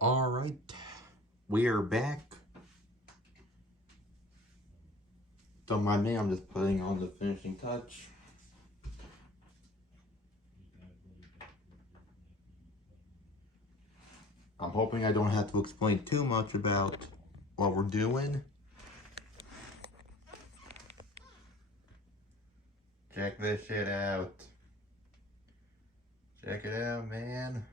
Alright, we are back. Don't mind me, I'm just putting on the finishing touch. I'm hoping I don't have to explain too much about what we're doing. Check this shit out. Check it out, man.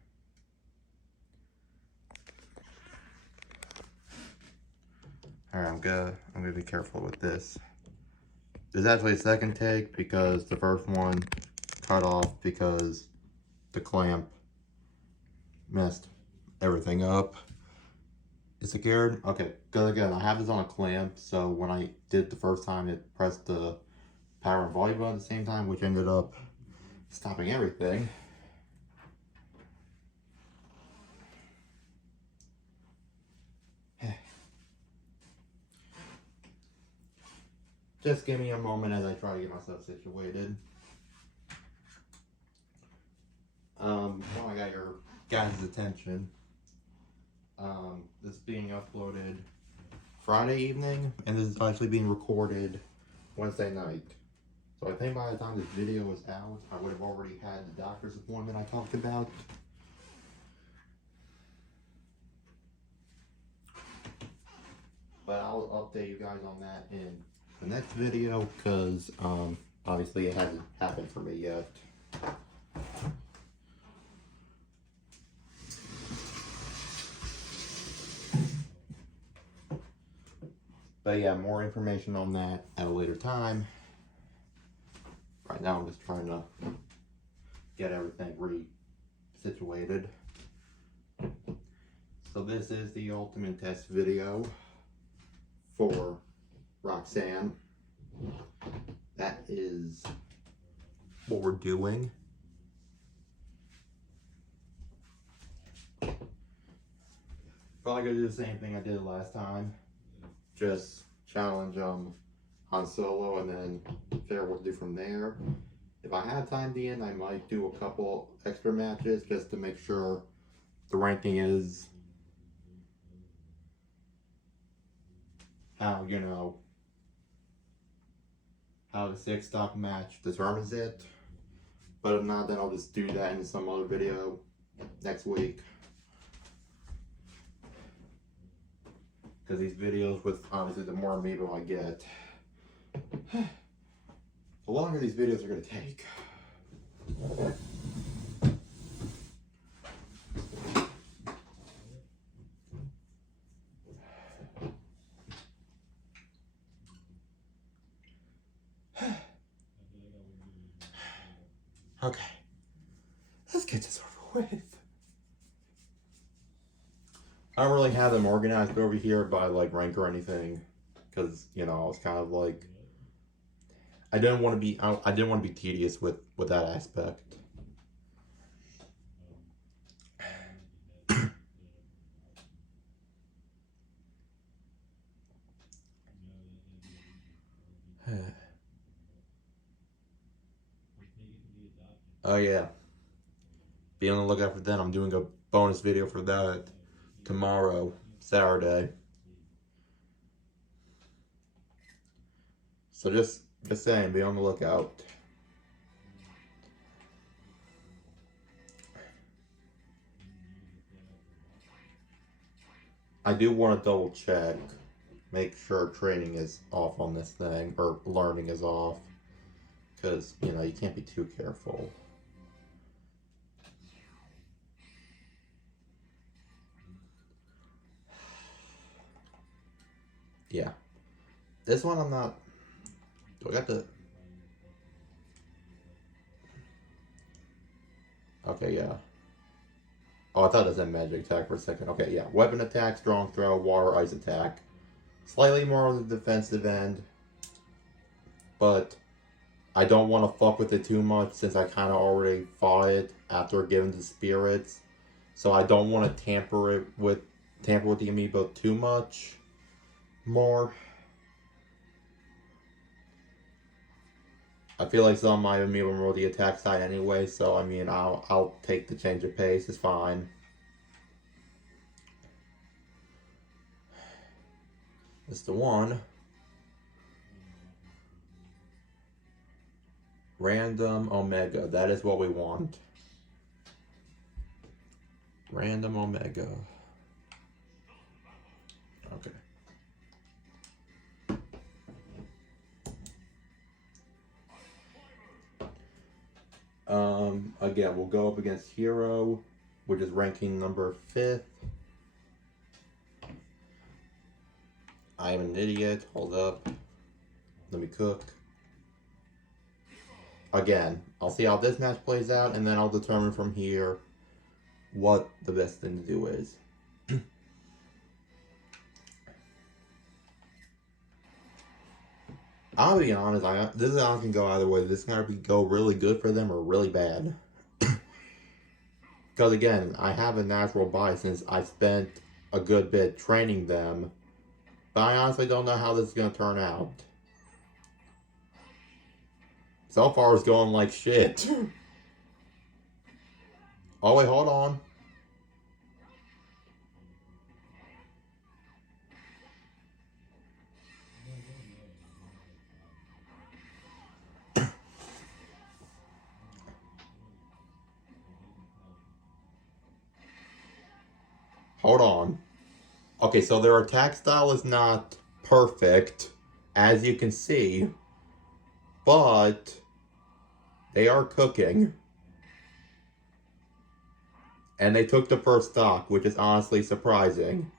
Alright, I'm gonna be careful with this. This is actually a second take because the first one cut off because the clamp messed everything up. Is it secured? Okay, good again. I have this on a clamp, so when I did the first time, it pressed the power and volume button at the same time, which ended up stopping everything. Just give me a moment as I try to get myself situated. While I got your guys' attention, this is being uploaded Friday evening, and this is actually being recorded Wednesday night. So I think by the time this video is out, I would have already had the doctor's appointment I talked about. But I'll update you guys on that in the next video, because obviously it hasn't happened for me yet. But yeah, more information on that at a later time. Right now I'm just trying to get everything re-situated. So this is the ultimate test video for Roxanne. That is what we're doing. Probably gonna do the same thing I did last time. Just challenge them on solo and then figure out what to do from there. If I have time at the end, I might do a couple extra matches just to make sure the ranking is how, you know, how the 6-stock match determines it. But if not, then I'll just do that in some other video next week. Because these videos, with obviously the more Amiibo I get, the longer these videos are going to take. Okay, let's get this over with. I don't really have them organized over here by like rank or anything, because you know I was kind of like I didn't want to be tedious with that aspect. Oh yeah, be on the lookout for that. I'm doing a bonus video for that tomorrow, Saturday. So just saying, be on the lookout. I do want to double check, make sure training is off on this thing, or learning is off, because you know you can't be too careful. Yeah, this one I'm not. Do I got the? Okay, yeah. Oh, I thought it said magic attack for a second. Okay, yeah. Weapon attack, strong throw, water, ice attack. Slightly more on the defensive end, but I don't want to fuck with it too much since I kind of already fought it after giving the spirits. So I don't want to tamper with the Amiibo too much more. I feel like some of my Amiibo are more the attack side anyway, so I mean I'll take the change of pace, it's fine. It's the one. Random Omega. That is what we want. Random Omega. Okay. Again, we'll go up against Hero, which is ranking number 5th. I am an idiot. Hold up. Let me cook. Again, I'll see how this match plays out, and then I'll determine from here what the best thing to do is. I'll be honest, this is how it can go either way. This can either go really good for them or really bad. Because again, I have a natural bias since I spent a good bit training them. But I honestly don't know how this is going to turn out. So far it's going like shit. Oh wait, hold on. Hold on. Okay, so their attack style is not perfect, as you can see, but they are cooking. And they took the first stock, which is honestly surprising.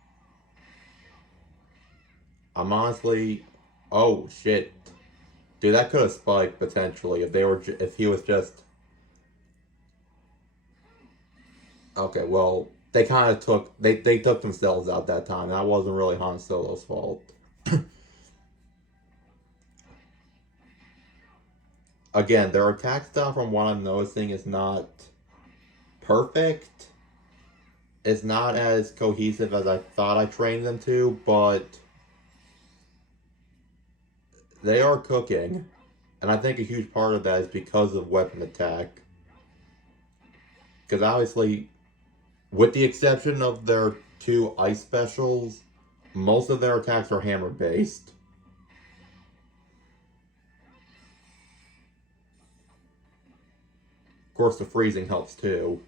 I'm honestly... Oh, shit. Dude, that could have spiked, potentially, if he was just... Okay, well... They kind of took... They took themselves out that time. That wasn't really Han Solo's fault. Again, their attack style, from what I'm noticing, is not perfect. It's not as cohesive as I thought I trained them to, but... They are cooking. And I think a huge part of that is because of weapon attack. Because obviously... With the exception of their 2 ice specials, most of their attacks are hammer based. Of course, the freezing helps too.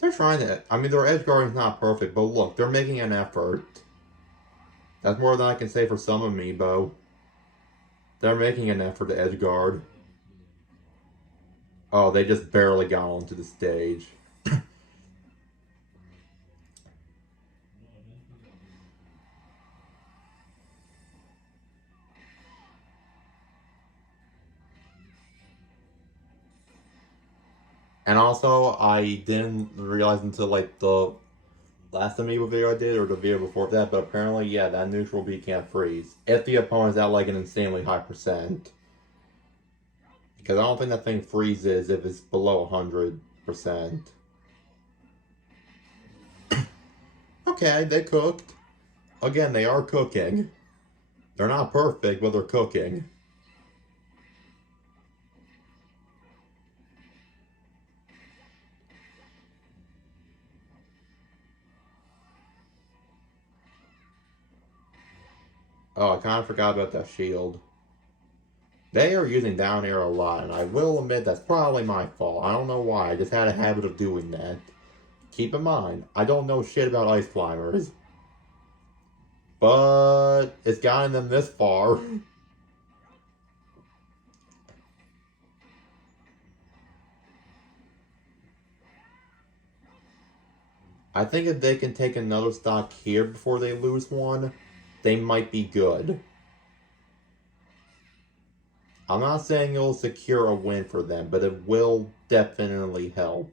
They're trying to... I mean, their edge guarding's not perfect, but look, they're making an effort. That's more than I can say for some Amiibo. They're making an effort to edge guard. Oh, they just barely got onto the stage. And also, I didn't realize until like the last Amiibo video I did, or the video before that, but apparently, yeah, that neutral B can't freeze. If the opponent's at like an insanely high percent. Because I don't think that thing freezes if it's below 100%. Okay, they cooked. Again, they are cooking. They're not perfect, but they're cooking. Oh, I kind of forgot about that shield. They are using down air a lot, and I will admit that's probably my fault. I don't know why, I just had a habit of doing that. Keep in mind, I don't know shit about ice climbers. But it's gotten them this far. I think if they can take another stock here before they lose one, they might be good. I'm not saying it'll secure a win for them, but it will definitely help.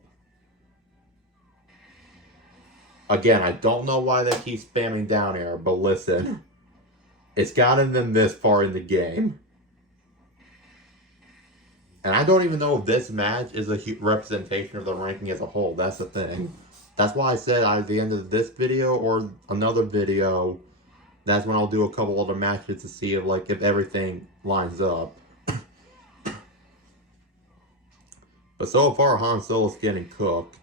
Again, I don't know why they keep spamming down air, but listen. It's gotten them this far in the game. And I don't even know if this match is a representation of the ranking as a whole. That's the thing. That's why I said at the end of this video or another video, that's when I'll do a couple other matches to see if, like, if everything lines up. But so far, Han Solo's getting cooked.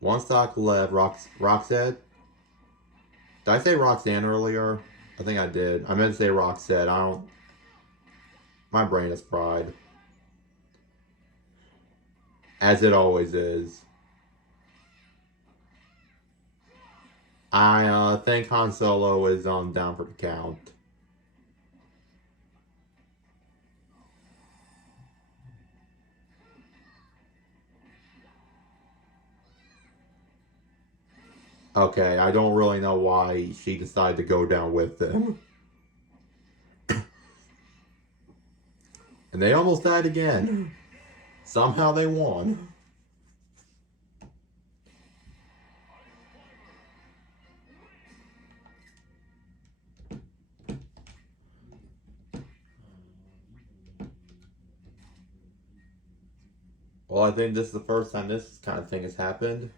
One stock left. Roxette. Did I say Roxanne earlier? I think I did. I meant to say Roxette. I don't. My brain is fried. As it always is. I think Han Solo is down for the count. Okay, I don't really know why she decided to go down with them. And they almost died again. Somehow they won. Well, I think this is the first time this kind of thing has happened.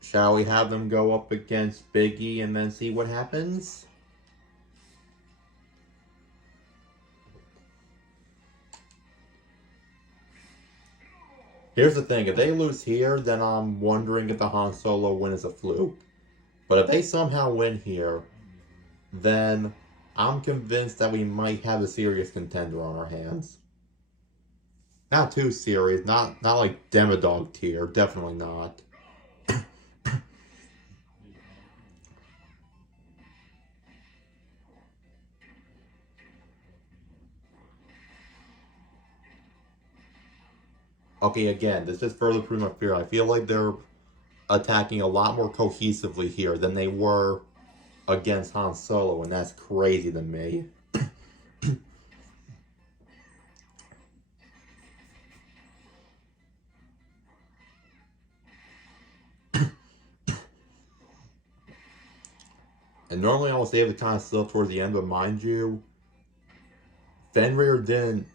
Shall we have them go up against Biggie and then see what happens? Here's the thing, if they lose here, then I'm wondering if the Han Solo win is a fluke. But if they somehow win here, then I'm convinced that we might have a serious contender on our hands. Not too serious, not like Demodog tier, definitely not. Okay, again, this just further proves my fear. I feel like they're attacking a lot more cohesively here than they were against Han Solo, and that's crazy to me. And normally I will save the kind of stuff towards the end, but mind you, Fenrir didn't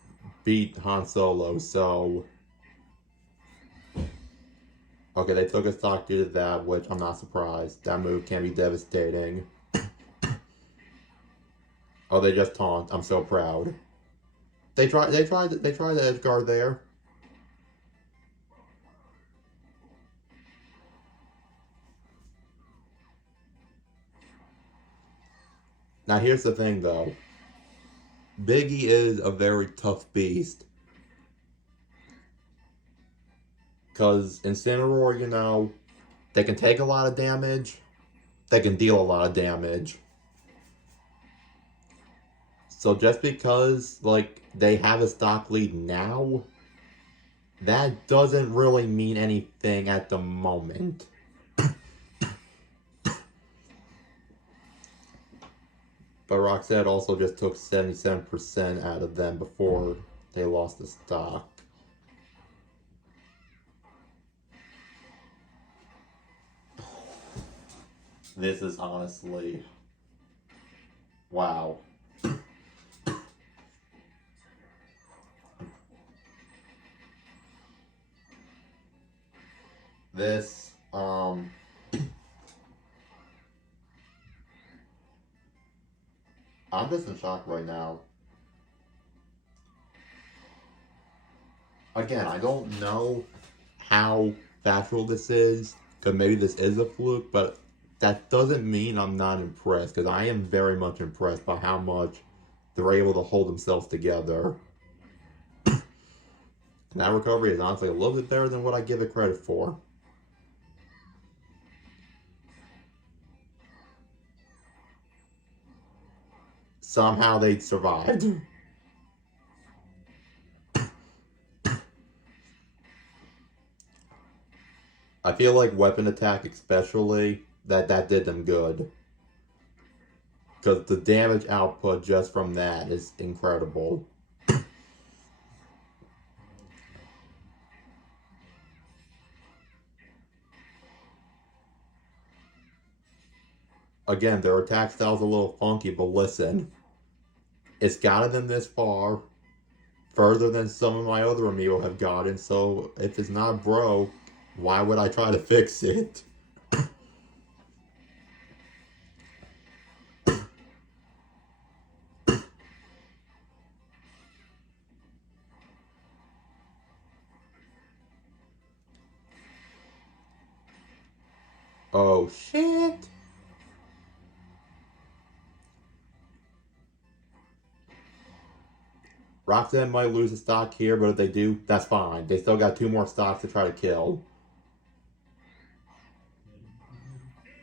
beat Han Solo, so... Okay, they took a stock due to that, which I'm not surprised. That move can be devastating. Oh, they just taunt. I'm so proud. They tried the edge guard there. Now here's the thing though. Biggie is a very tough beast. Because Incineroar, you know, they can take a lot of damage. They can deal a lot of damage. So just because, like, they have a stock lead now, that doesn't really mean anything at the moment. But Roxette also just took 77% out of them before they lost the stock. This is honestly... wow. This, I'm just in shock right now. Again, I don't know how factual this is, because maybe this is a fluke, but that doesn't mean I'm not impressed, because I am very much impressed by how much they're able to hold themselves together. And that recovery is honestly a little bit better than what I give it credit for. Somehow they survived. I feel like weapon attack especially, that did them good. Because the damage output just from that is incredible. Again, their attack style's a little funky, but listen. It's gotten them this far. Further than some of my other Amiibo have gotten, so if it's not broke, why would I try to fix it? Oh shit! Roxanne might lose a stock here, but if they do, that's fine. They still got 2 more stocks to try to kill.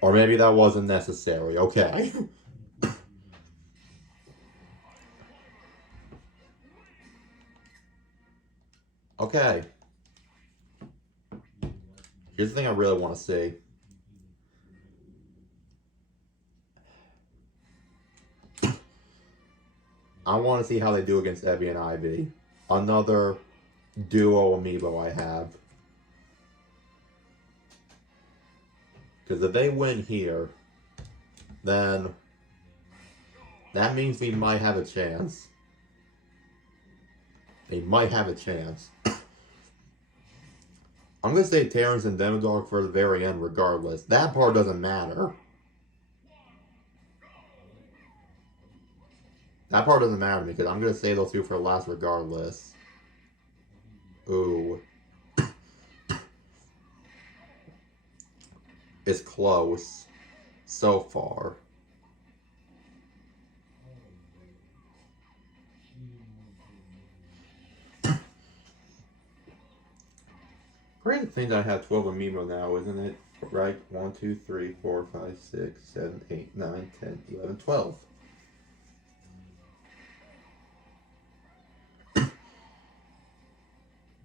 Or maybe that wasn't necessary. Okay. Okay. Here's the thing I really want to see. I want to see how they do against Ebby and Ivy. Another duo Amiibo I have. Because if they win here, then that means we might have a chance. They might have a chance. I'm going to say Terrence and Demodog for the very end regardless. That part doesn't matter. That part doesn't matter to me because I'm going to say those 2 for last regardless. Ooh. It's close. So far. Crazy thing that I have 12 Amiibo now, isn't it? Right? 1, 2, 3, 4, 5, 6, 7, 8, 9, 10, 11, 12.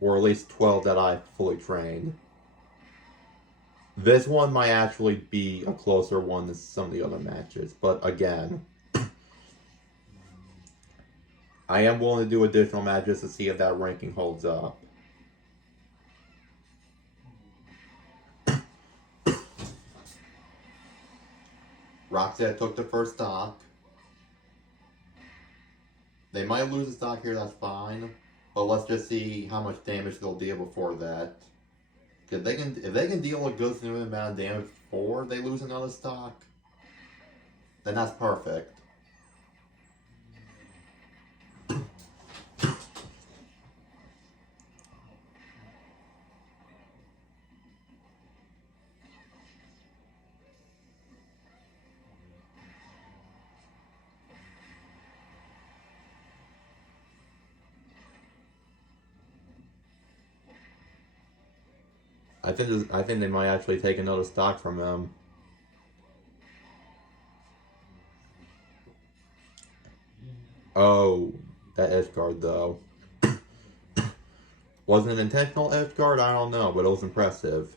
Or at least 12 that I fully trained. This one might actually be a closer one than some of the other matches. But again, I am willing to do additional matches to see if that ranking holds up. Roxette took the first stock. They might lose the stock here, that's fine. But let's just see how much damage they'll deal before that. If they can deal a good significant amount of damage before they lose another stock, then that's perfect. I think they might actually take another stock from them. Oh, that edge guard though. Wasn't an intentional edge guard? I don't know, but it was impressive.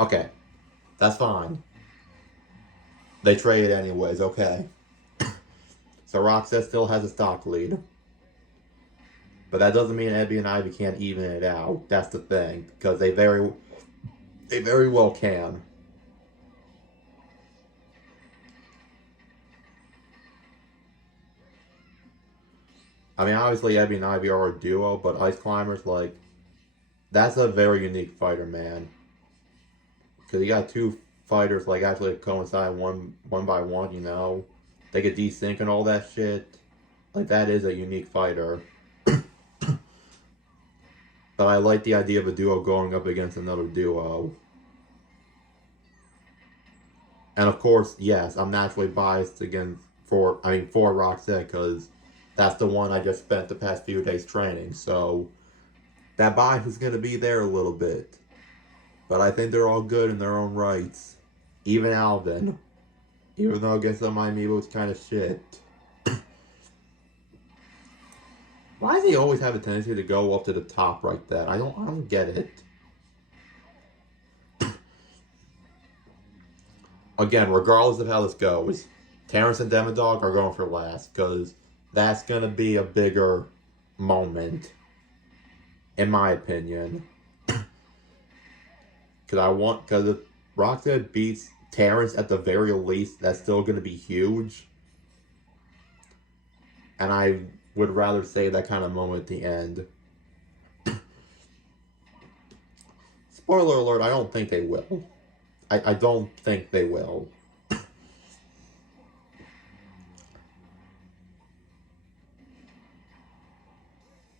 Okay, that's fine. They traded anyways, okay. So Roxette still has a stock lead. But that doesn't mean Ebby and Ivy can't even it out. That's the thing. Because they very well can. I mean, obviously Ebby and Ivy are a duo, but Ice Climbers, like, that's a very unique fighter, man. Because you got 2 fighters, like, actually coincide one by one, you know. They get desync and all that shit. Like, that is a unique fighter. But I like the idea of a duo going up against another duo. And of course, yes, I'm naturally biased for Roxette, because that's the one I just spent the past few days training. So that bias is going to be there a little bit. But I think they're all good in their own rights. Even Alvin. Even though against some of my Amiibo it's kind of shit. Why does he always have a tendency to go up to the top like that? I don't get it. again, regardless of how this goes, Terrence and Demodog are going for last because that's going to be a bigger moment, in my opinion. Because if Roxanne beats Terrence at the very least, that's still going to be huge. And I would rather say that kind of moment at the end. Spoiler alert, I don't think they will. I don't think they will.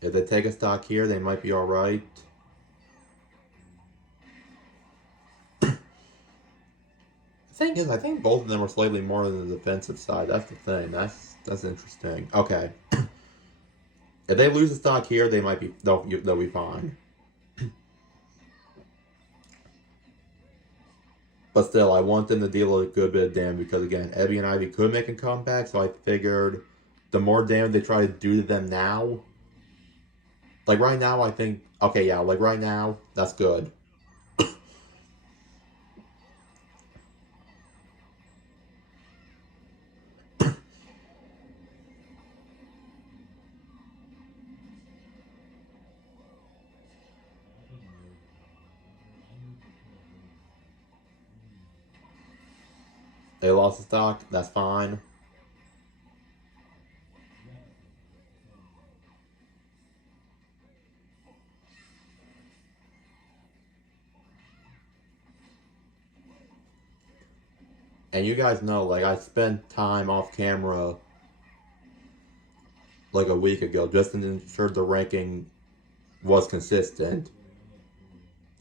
If they take a stock here, they might be alright. The thing is, I think both of them are slightly more on the defensive side. That's the thing. That's interesting. Okay. If they lose a stock here, they might be they'll be fine. But still, I want them to deal a good bit of damage because again, Ebby and Ivy could make a comeback, so I figured the more damage they try to do to them now. Like right now, I think okay, yeah, like right now, that's good. They lost the stock, that's fine. And you guys know, like, I spent time off camera like a week ago just to ensure the ranking was consistent.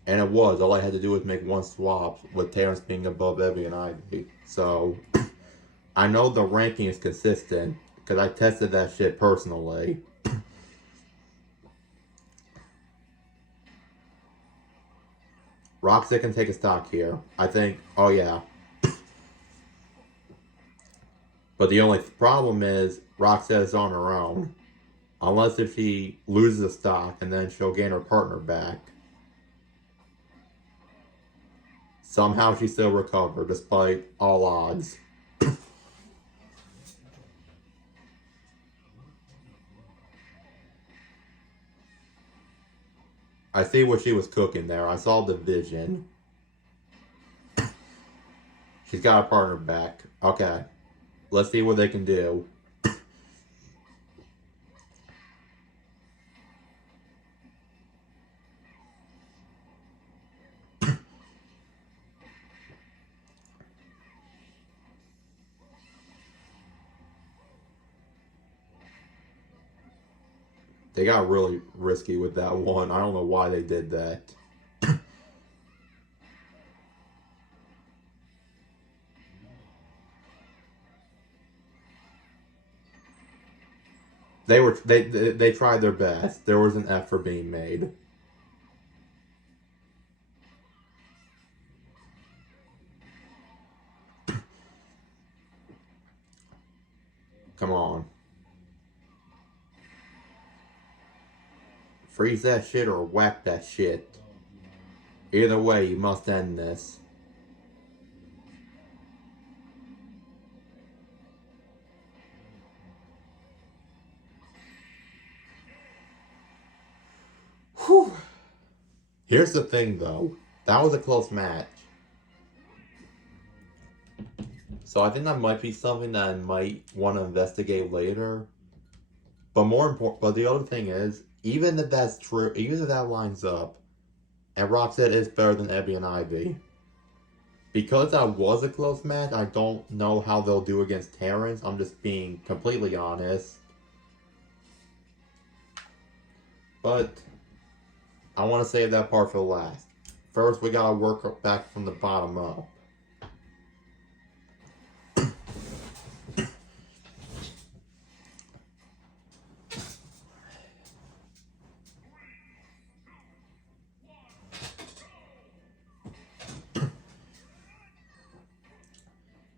And it was. All I had to do was make one swap with Terrence being above Evie and Ivy. So, I know the ranking is consistent because I tested that shit personally. Roxy can take a stock here. I think, oh yeah. But the only problem is Roxette's on her own. Unless if she loses a stock and then she'll gain her partner back. Somehow she still recovered despite all odds. I see what she was cooking there. I saw the vision. She's got a partner back. Okay. Let's see what they can do. They got really risky with that one. I don't know why they did that. They tried their best. There was an effort being made. Come on. Freeze that shit or whack that shit. Either way, you must end this. Whew. Here's the thing though. That was a close match. So I think that might be something that I might want to investigate later. But more important, but the other thing is, even if that's true, even if that lines up, and Roxette is better than Ebby and Ivy, because that was a close match, I don't know how they'll do against Terrence. I'm just being completely honest. But I want to save that part for last. First, we gotta work back from the bottom up.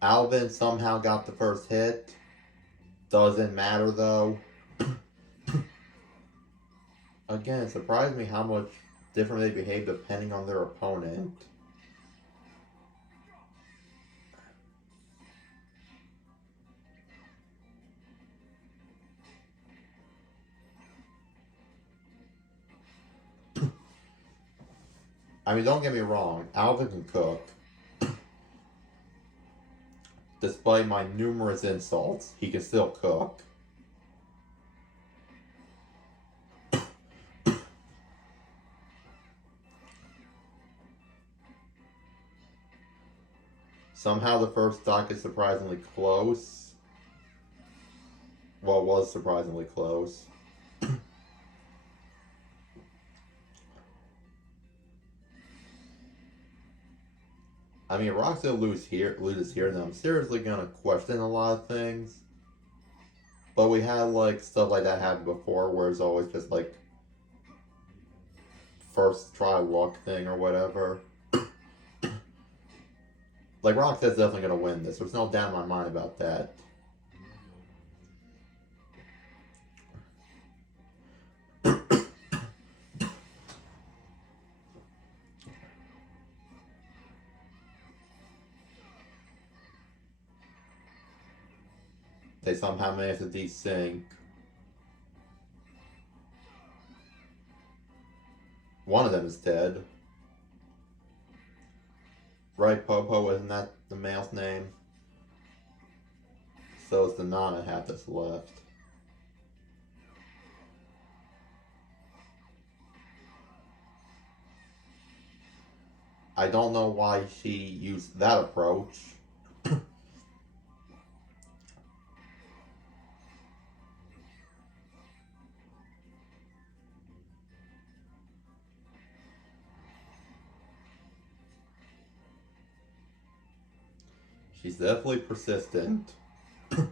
Alvin somehow got the first hit. Doesn't matter though. Again, it surprised me how much different they behave depending on their opponent. I mean, don't get me wrong, Alvin can cook. Despite my numerous insults, he can still cook. Somehow the first stock is surprisingly close. Well, it was surprisingly close. I mean, Rock's gonna loses here, and I'm seriously gonna question a lot of things. But we had like stuff like that happen before, where it's always just like first try luck thing or whatever. Like Rockstead's definitely gonna win this. There's no doubt in my mind about that. They somehow managed to desync. One of them is dead. Right, Popo, isn't that the male's name? So it's the Nana hat that's left. I don't know why she used that approach. She's definitely persistent. I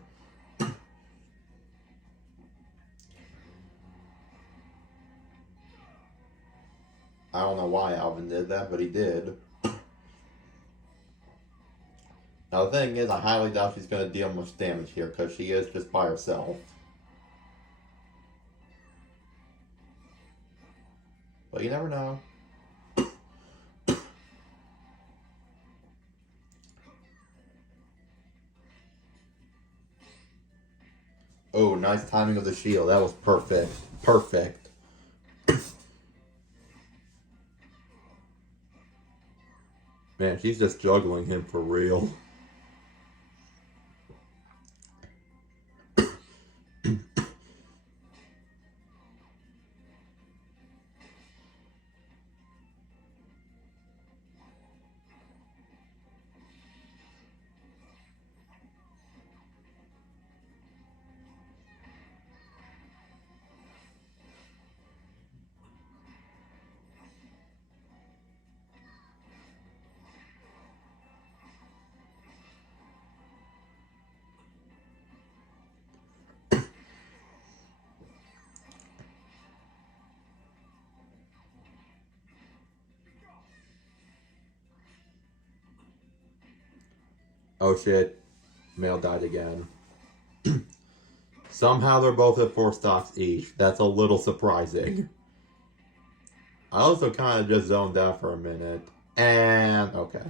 don't know why Alvin did that, but he did. Now the thing is, I highly doubt she's going to deal much damage here, because she is just by herself. But you never know. Oh, nice timing of the shield. That was perfect. Perfect. Man, she's just juggling him for real. Oh shit. Male died again. Somehow they're both at 4 stocks each. That's a little surprising. I also kind of just zoned out for a minute. And, okay.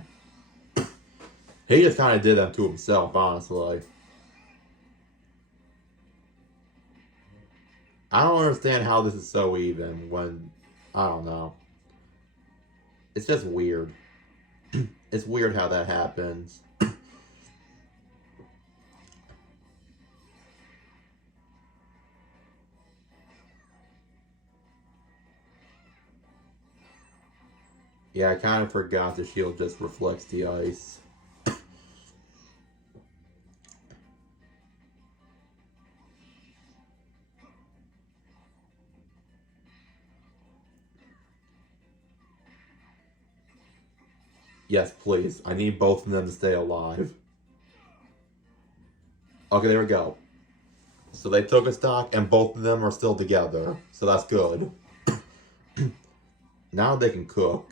He just kind of did that to himself, honestly. I don't understand how this is so even when, I don't know. It's just weird. It's weird how that happens. Yeah, I kind of forgot the shield just reflects the ice. Yes, please. I need both of them to stay alive. Okay, there we go. So they took a stock and both of them are still together. So that's good. Now they can cook.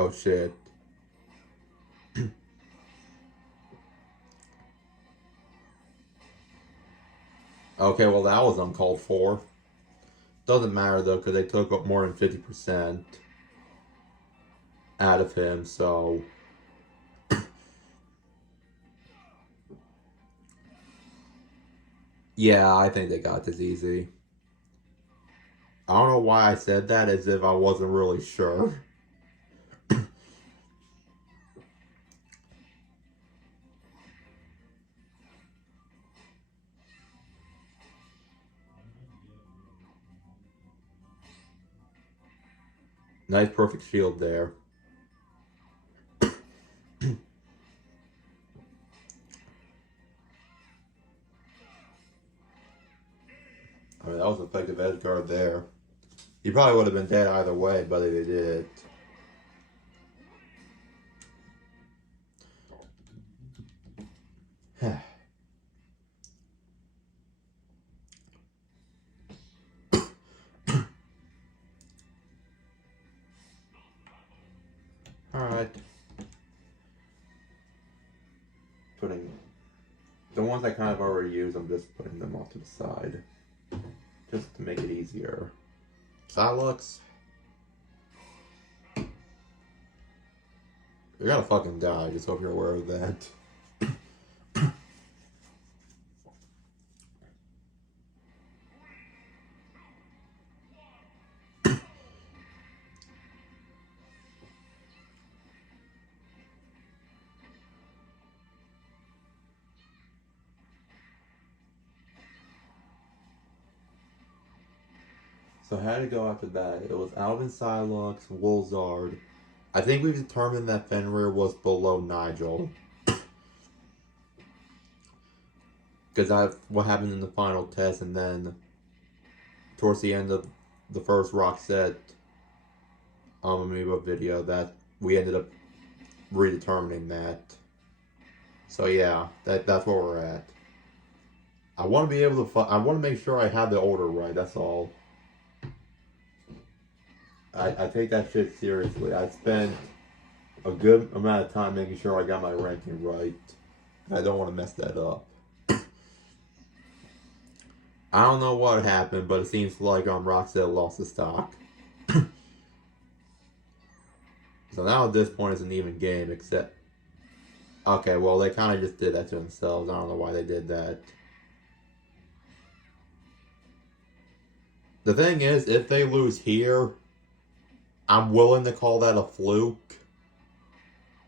Oh shit. Okay, well that was uncalled for. Doesn't matter though, because they took up more than 50% out of him, so... Yeah, I think they got this easy. I don't know why I said that as if I wasn't really sure. Nice perfect shield there. I mean, that was an effective edge guard there. He probably would have been dead either way, but they did. Alright. Putting the ones I kind of already used, I'm just putting them off to the side. Just to make it easier. Silux. You're gonna fucking die, just hope you're aware of that. So how to go after that? It was Alvin Silux, Wolzard. I think we've determined that Fenrir was below Nigel. Because that's what happened in the final test, and then towards the end of the first rock set Amiibo video, that we ended up redetermining that. So yeah, that's where we're at. I want to be able to. I want to make sure I have the order right. That's all. I take that shit seriously. I spent a good amount of time making sure I got my ranking right. I don't want to mess that up. I don't know what happened, but it seems like Roxette lost the stock. So now at this point it's an even game, except... Okay, well they kind of just did that to themselves. I don't know why they did that. The thing is, if they lose here, I'm willing to call that a fluke.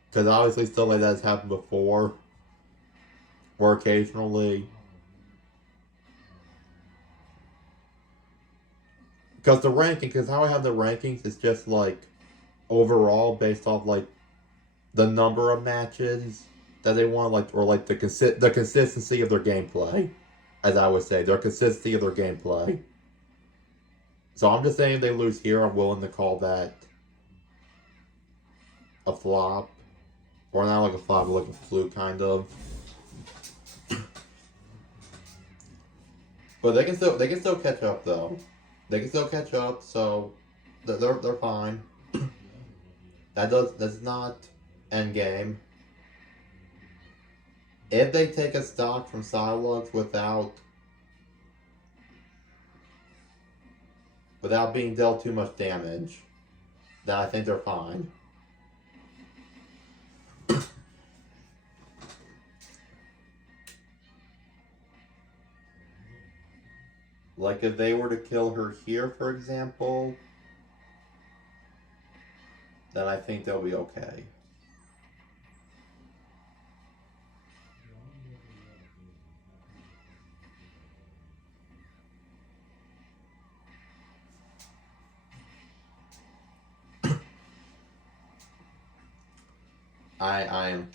Because obviously stuff like that has happened before. Or occasionally. Because the ranking, because how I have the rankings is just like overall based off like the number of matches that they want, like, or like the consistency of their gameplay, as I would say, their consistency of their gameplay. So I'm just saying if they lose here, I'm willing to call that a flop, or not like a flop, but like a fluke kind of. But they can still catch up though. They can still catch up, so they're fine. That's not end game. If they take a stock from Silux without being dealt too much damage, then I think they're fine. Like if they were to kill her here, for example, then I think they'll be okay.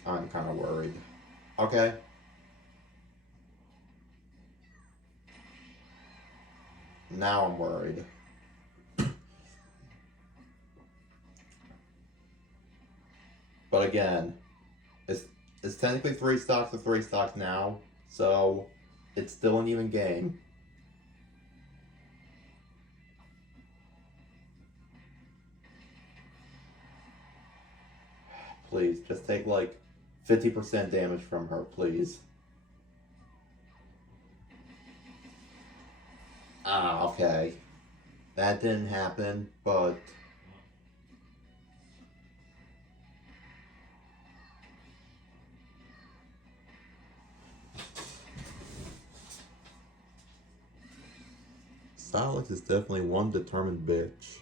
I'm kind of worried. Okay. Now I'm worried. But again, it's technically 3 stocks to 3 stocks now, so it's still an even game. Please, just take like 50% damage from her, please. Ah, okay. That didn't happen, but... Alex is definitely one determined bitch.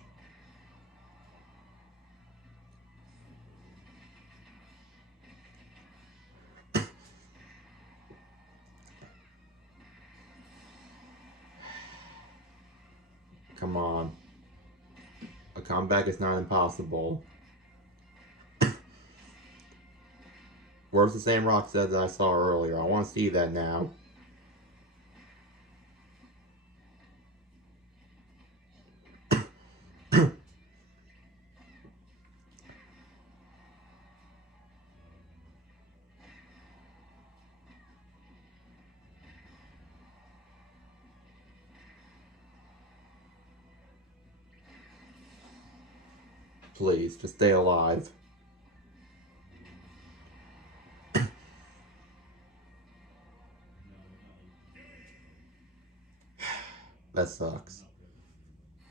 Come on. A comeback is not impossible. Where's the same rock set that I saw earlier? I want to see that now. Please, just stay alive. That sucks.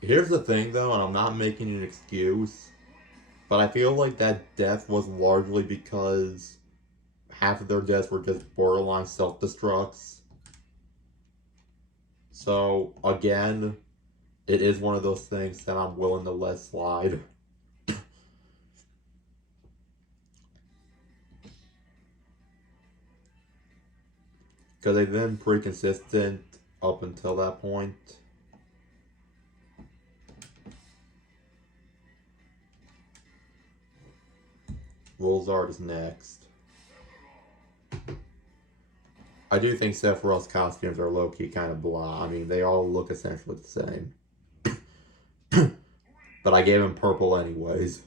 Here's the thing though, and I'm not making an excuse, but I feel like that death was largely because half of their deaths were just borderline self-destructs. So, again, it is one of those things that I'm willing to let slide. Because they've been pretty consistent up until that point. Wolzard is next. I do think Sephiroth's costumes are low-key kind of blah. I mean, they all look essentially the same. But I gave him purple anyways.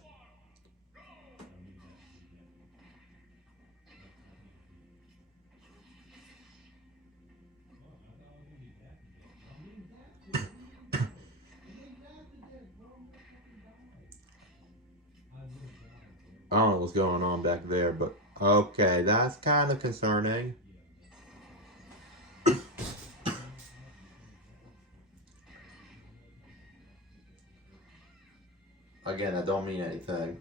I don't know what's going on back there, but okay, that's kind of concerning. Again, I don't mean anything.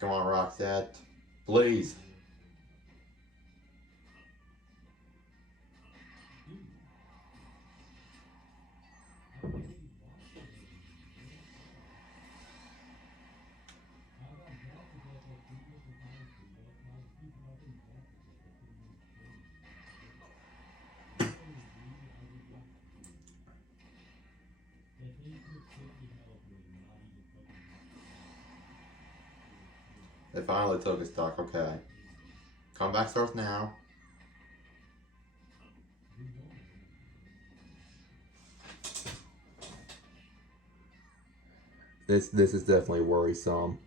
Come on, Roxette. Please. They finally took his stock, okay. Comeback starts now. This is definitely worrisome.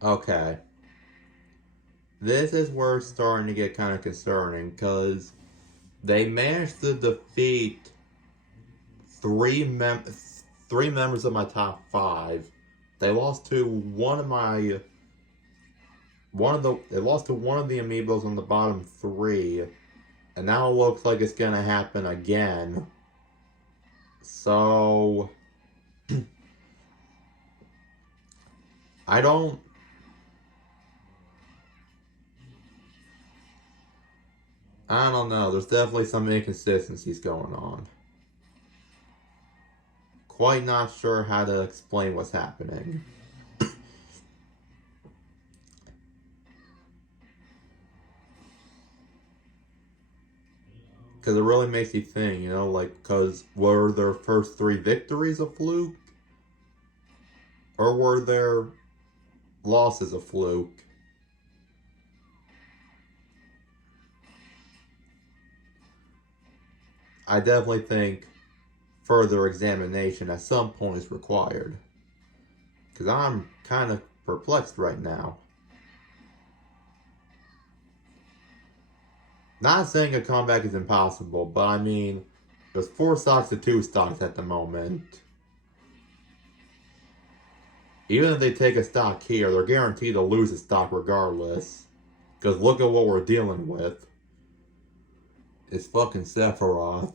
Okay. This is where it's starting to get kind of concerning, because they managed to defeat three members of my top 5. They lost to they lost to one of the amiibos on the bottom 3, and now it looks like it's gonna happen again. So I don't know. There's definitely some inconsistencies going on. Quite not sure how to explain what's happening. Because it really makes you think, you know, like, because were their first 3 victories a fluke? Or were their losses a fluke? I definitely think further examination at some point is required. Because I'm kind of perplexed right now. Not saying a comeback is impossible, but I mean, there's 4 stocks to 2 stocks at the moment. Even if they take a stock here, they're guaranteed to lose a stock regardless. Because look at what we're dealing with. It's fucking Sephiroth.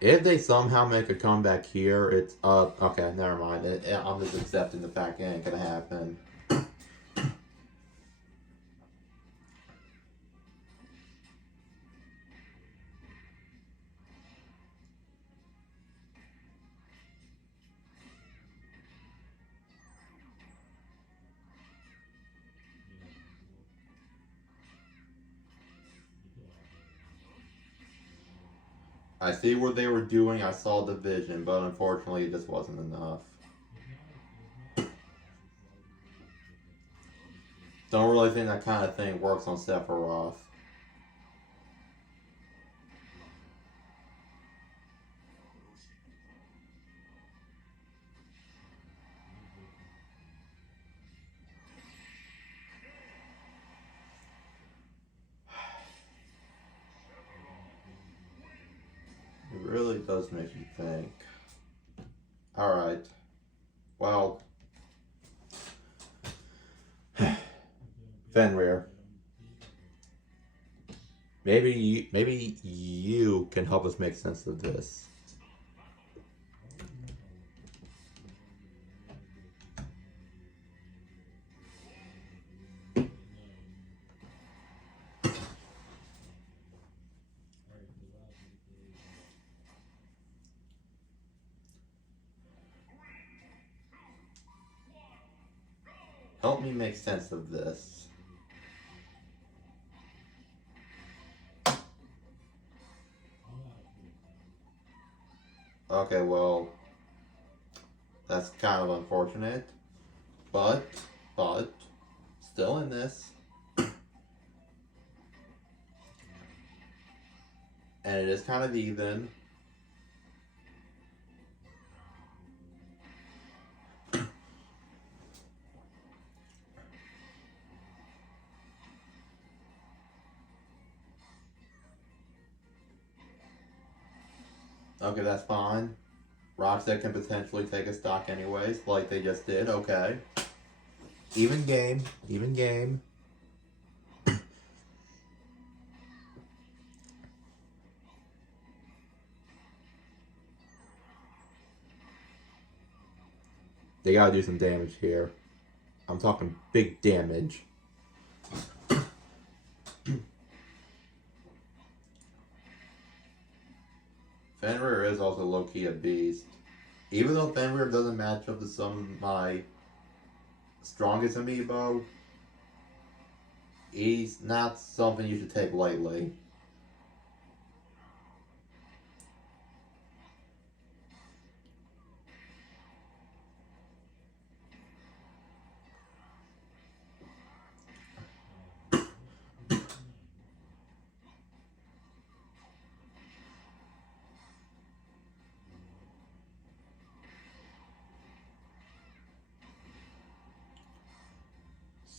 If they somehow make a comeback here, it's okay, never mind. I'm just accepting the fact it ain't gonna happen. I see what they were doing, I saw the vision, but unfortunately it just wasn't enough. Don't really think that kind of thing works on Sephiroth. It really does make you think. Alright. Well. Fenrir. Maybe you can help us make sense of this. Help me make sense of this. Okay, well, that's kind of unfortunate, but, still in this. And it is kind of even. Okay, that's fine. Rockset can potentially take a stock anyways, like they just did, okay. Even game, even game. They gotta do some damage here. I'm talking big damage. Fenrir is also low-key a beast. Even though Fenrir doesn't match up to some of my strongest Amiibo, he's not something you should take lightly.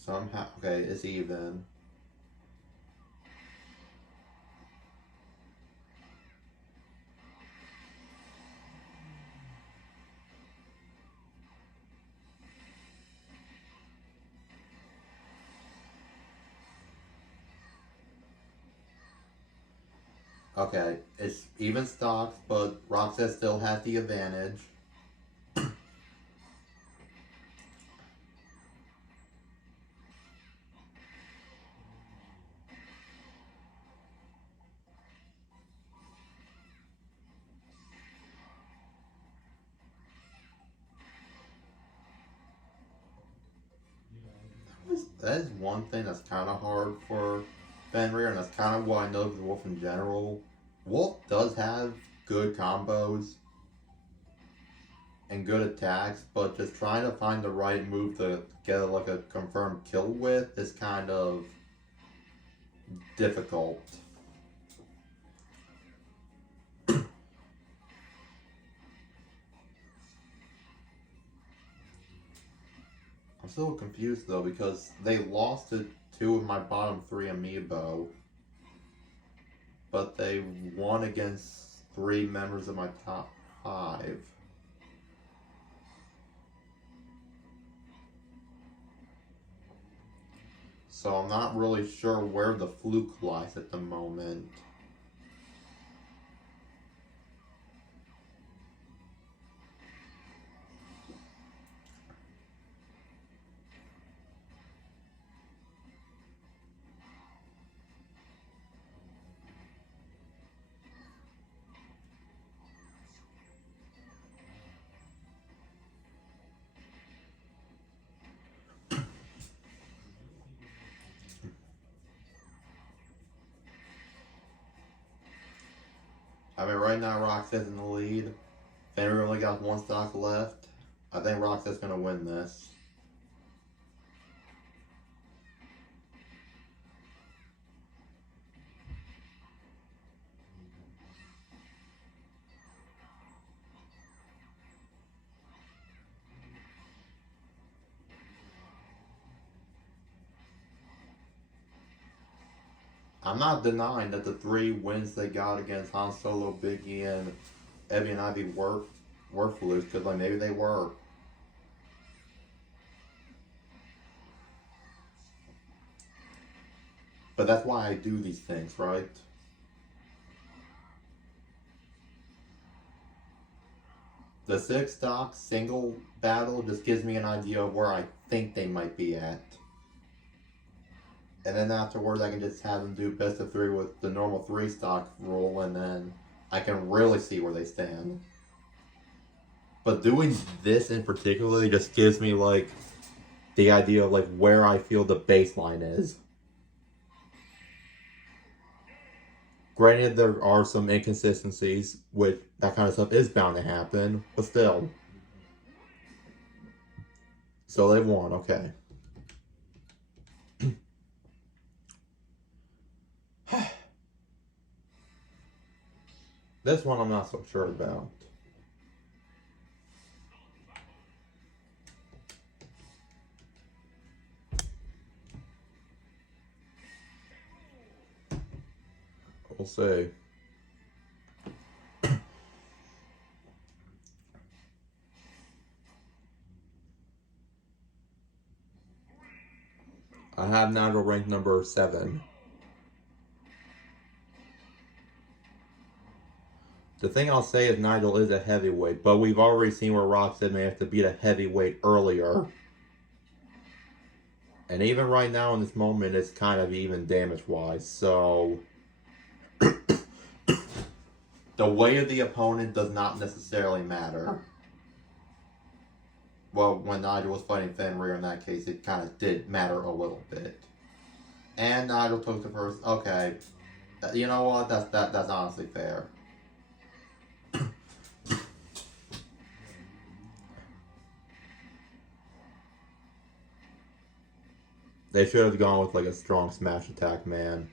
Somehow, okay, it's even. Okay, it's even stocks, but Roxas still has the advantage. That is one thing that's kind of hard for Fenrir, and that's kind of what I know of the Wolf in general. Wolf does have good combos and good attacks, but just trying to find the right move to get like a confirmed kill with is kind of difficult. I'm still confused though because they lost to 2 of my bottom 3 Amiibo, but they won against 3 members of my top 5. So I'm not really sure where the fluke lies at the moment. I mean, right now Roxas in the lead. Fenrir only got 1 stock left. I think Roxas gonna win this. I'm not denying that the 3 wins they got against Han Solo, Biggie, and Ebby and Ivy were flukes, because like maybe they were. But that's why I do these things, right? The 6 stock single battle just gives me an idea of where I think they might be at. And then afterwards I can just have them do best of 3 with the normal 3 stock rule, and then I can really see where they stand. But doing this in particular just gives me like the idea of like where I feel the baseline is. Granted, there are some inconsistencies, which that kind of stuff is bound to happen, but still. So they won, okay. This one I'm not so sure about. We'll see. I have Nigel ranked number 7. The thing I'll say is Nigel is a heavyweight, but we've already seen where Roxanne may have to beat a heavyweight earlier. And even right now in this moment, it's kind of even damage-wise, so... the weight of the opponent does not necessarily matter. Well, when Nigel was fighting Fenrir in that case, it kind of did matter a little bit. And Nigel took the first... Okay. You know what? That's honestly fair. They should have gone with like a strong smash attack, man.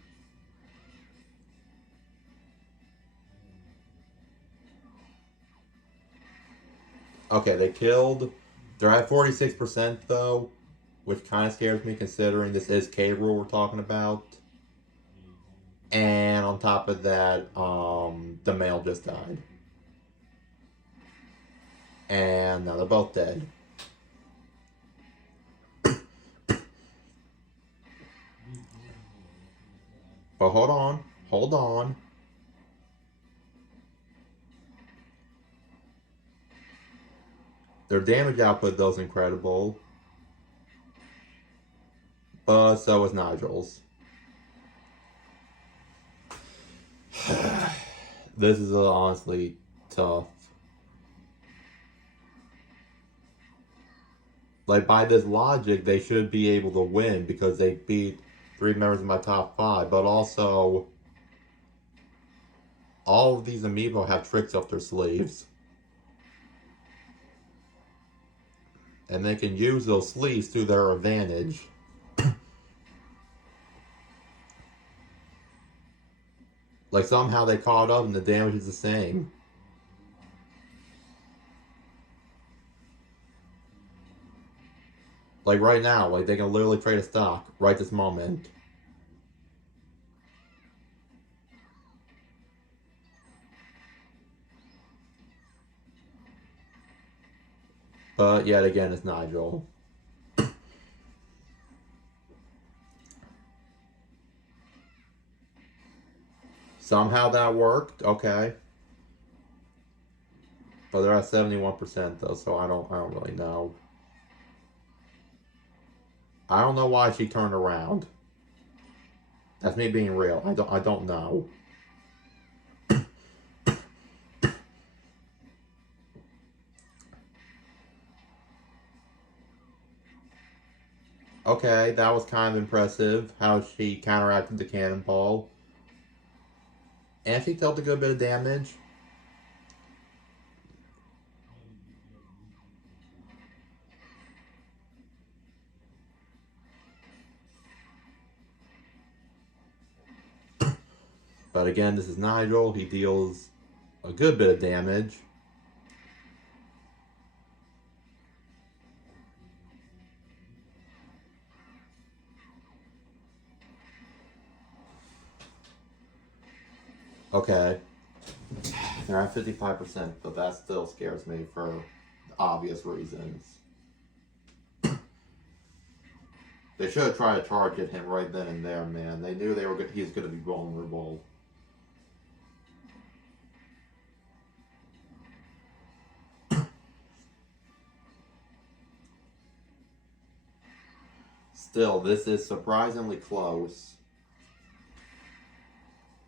Okay, they killed. They're at 46% though, which kind of scares me considering this is K rule we're talking about. And on top of that, the male just died. And now they're both dead. But hold on. Their damage output though is incredible. But so is Nigel's. This is honestly tough. Like, by this logic, they should be able to win because they beat 3 members of my top 5. But also, all of these Amiibo have tricks up their sleeves. And they can use those sleeves to their advantage. Like, somehow they caught up and the damage is the same. Like right now, like they can literally trade a stock right this moment. But yet again, it's Nigel. Somehow that worked. Okay. But they're at 71% though, so I don't really know. I don't know why she turned around. That's me being real. I don't know. Okay, that was kind of impressive how she counteracted the cannonball. And she dealt a good bit of damage. But again, this is Nigel. He deals a good bit of damage. Okay. They're at 55%, but that still scares me for obvious reasons. They should have tried to charge at him right then and there, man. They knew he's going to be vulnerable. Still, this is surprisingly close.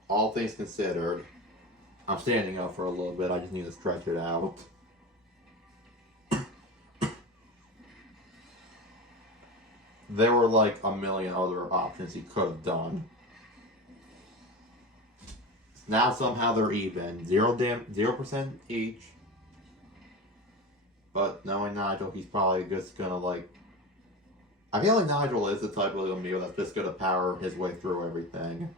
All things considered. I'm standing up for a little bit. I just need to stretch it out. There were like a million other options he could have done. Now somehow they're even. 0% each. But knowing Nigel, he's probably just gonna like... I feel like Nigel is the type of Amiibo that's just gonna power his way through everything.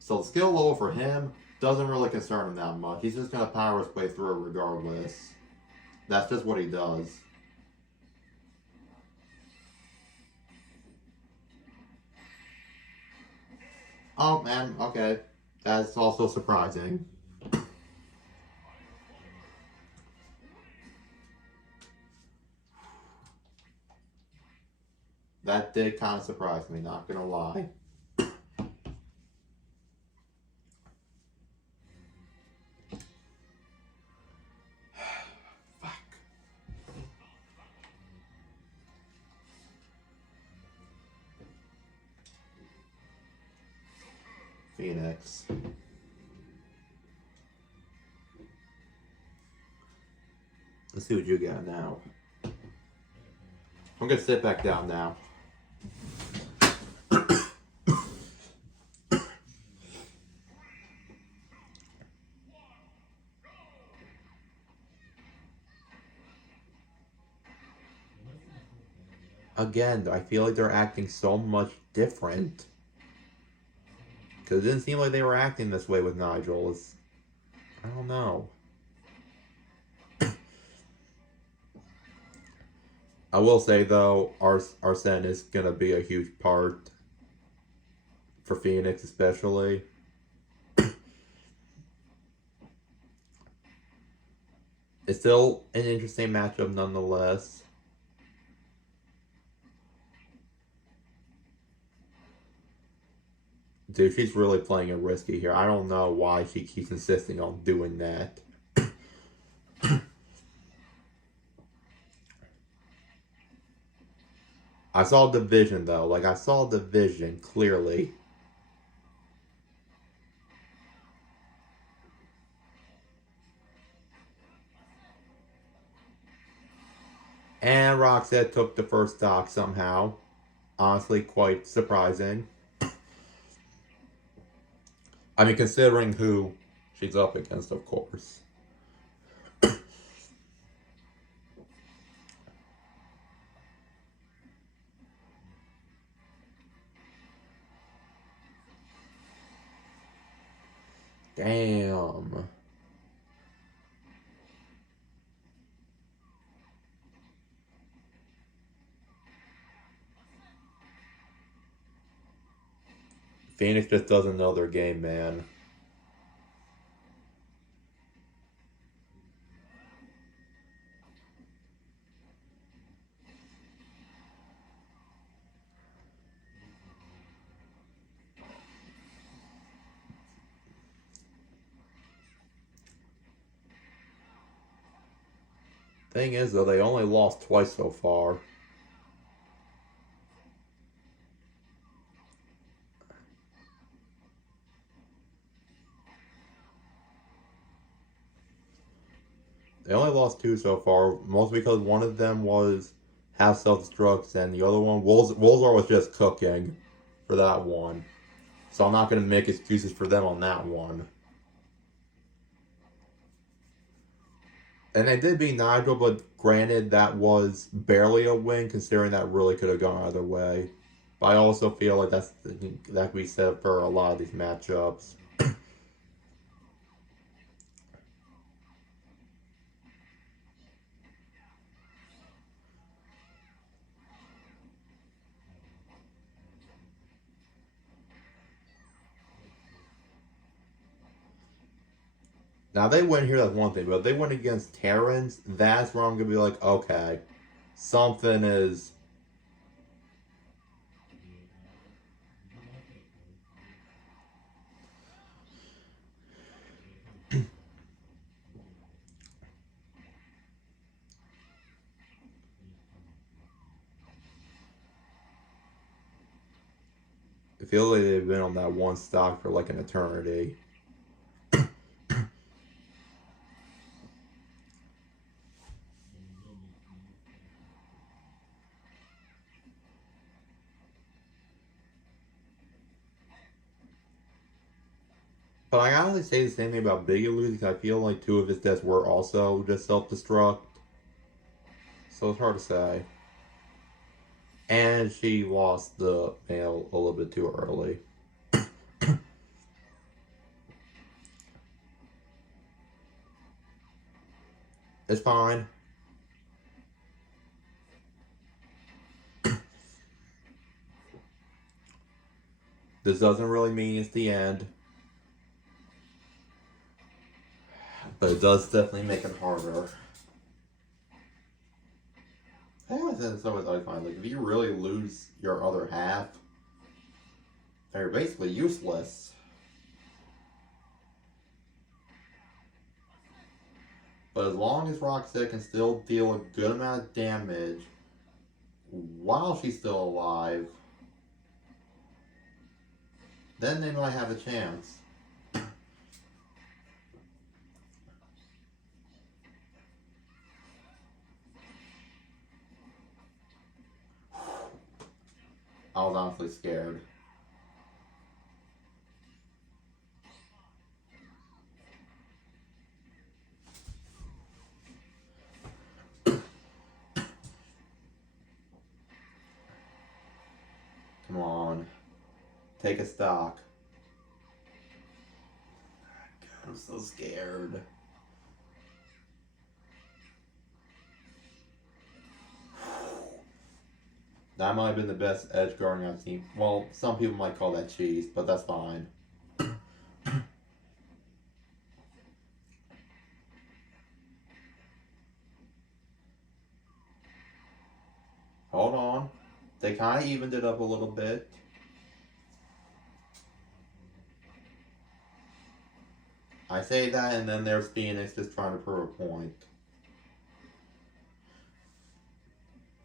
So the skill level for him doesn't really concern him that much. He's just gonna power his way through it regardless. That's just what he does. Oh man, okay. That's also surprising. That did kind of surprise me, not gonna lie. Fuck. Phoenix. Let's see what you got now. I'm gonna sit back down now. Again, I feel like they're acting so much different. Because it didn't seem like they were acting this way with Nigel. I don't know. I will say, though, Arsene is going to be a huge part for Phoenix, especially. It's still an interesting matchup, nonetheless. Dude, she's really playing it risky here. I don't know why she keeps insisting on doing that. I saw the vision, though. Like, I saw the vision, clearly. And Roxette took the first stock somehow. Honestly, quite surprising. I mean, considering who she's up against, of course. Damn. Phoenix just doesn't know their game, man. Thing is, though, they only lost twice so far. They only lost two so far, mostly because one of them was half self-destructs, and the other one, Wolzar was just cooking for that one. So I'm not going to make excuses for them on that one. And they did beat Nigel, but granted, that was barely a win, considering that really could have gone either way. But I also feel like that could be said for a lot of these matchups. Now, they win here, that's one thing, but if they win against Terrans, that's where I'm going to be like, okay, something is... I feel like they've been on that one stock for like an eternity. But I honestly say the same thing about Biggie losing, because I feel like two of his deaths were also just self-destruct. So it's hard to say. And she lost the mail a little bit too early. It's fine. This doesn't really mean it's the end. But it does definitely make it harder. I always said it's always I find, like, if you really lose your other half, they're basically useless. But as long as Roxette can still deal a good amount of damage while she's still alive, then they might have a chance. I was honestly scared. Come on. Take a stock. God, I'm so scared. That might have been the best edge guarding I've seen. Well, some people might call that cheese, but that's fine. Hold on. They kind of evened it up a little bit. I say that, and then there's Phoenix just trying to prove a point.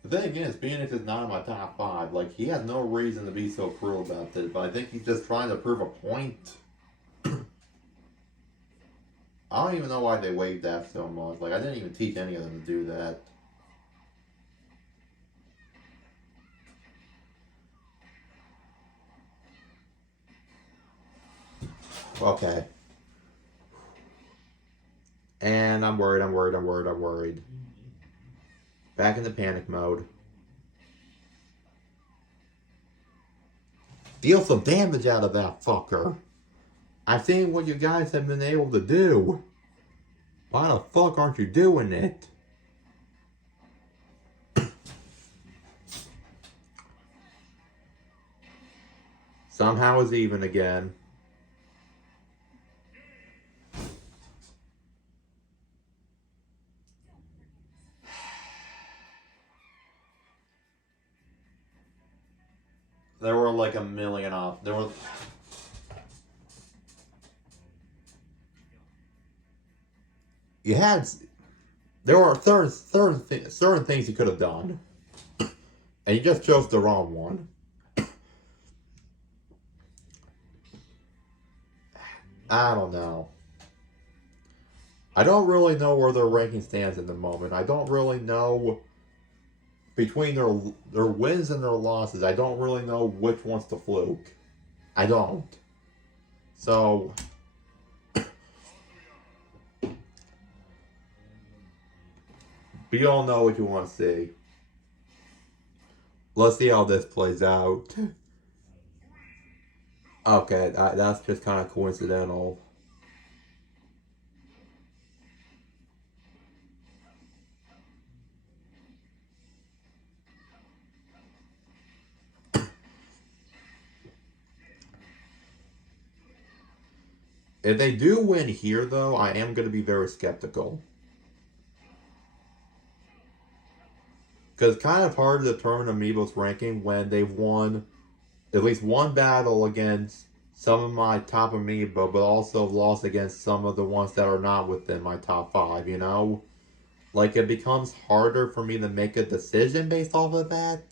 The thing is, Phoenix is not in my top 5. Like, he has no reason to be so cruel about this, but I think he's just trying to prove a point. I don't even know why they waived that so much. Like, I didn't even teach any of them to do that. Okay. And I'm worried. Back in the panic mode. Deal some damage out of that fucker. I've seen what you guys have been able to do. Why the fuck aren't you doing it? Somehow it's even again. There were like a million off. There were. You had. There were certain things you could have done, and you just chose the wrong one. I don't know. I don't really know where their ranking stands in the moment. I don't really know between their wins and their losses. I don't really know which one's the fluke. I don't. So but you all know what you want to see. Let's see how this plays out. Okay, that's just kind of coincidental. If they do win here, though, I am going to be very skeptical. Because it's kind of hard to determine Amiibo's ranking when they've won at least one battle against some of my top Amiibo, but also lost against some of the ones that are not within my top 5, you know? Like, it becomes harder for me to make a decision based off of that.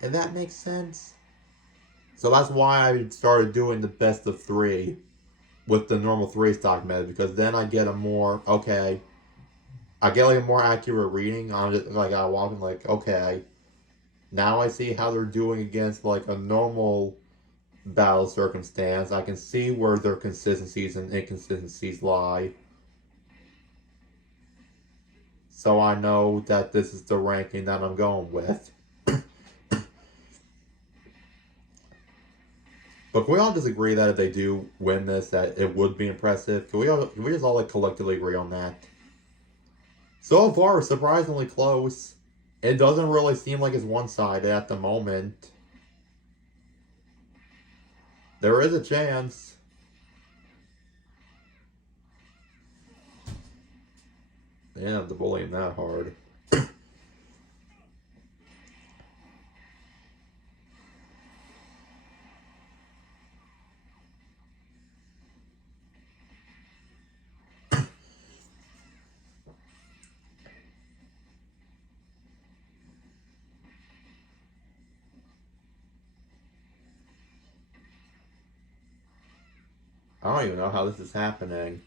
If that makes sense. So that's why I started doing the best of 3 with the normal 3 stock method, because then I get a more, okay, I get like a more accurate reading on it. Like, I walk in like, okay, now I see how they're doing against like a normal battle circumstance. I can see where their consistencies and inconsistencies lie. So I know that this is the ranking that I'm going with. But can we all just agree that if they do win this, that it would be impressive? Can we just all like collectively agree on that? So far, surprisingly close. It doesn't really seem like it's one-sided at the moment. There is a chance. They didn't have to bully him that hard. I don't even know how this is happening.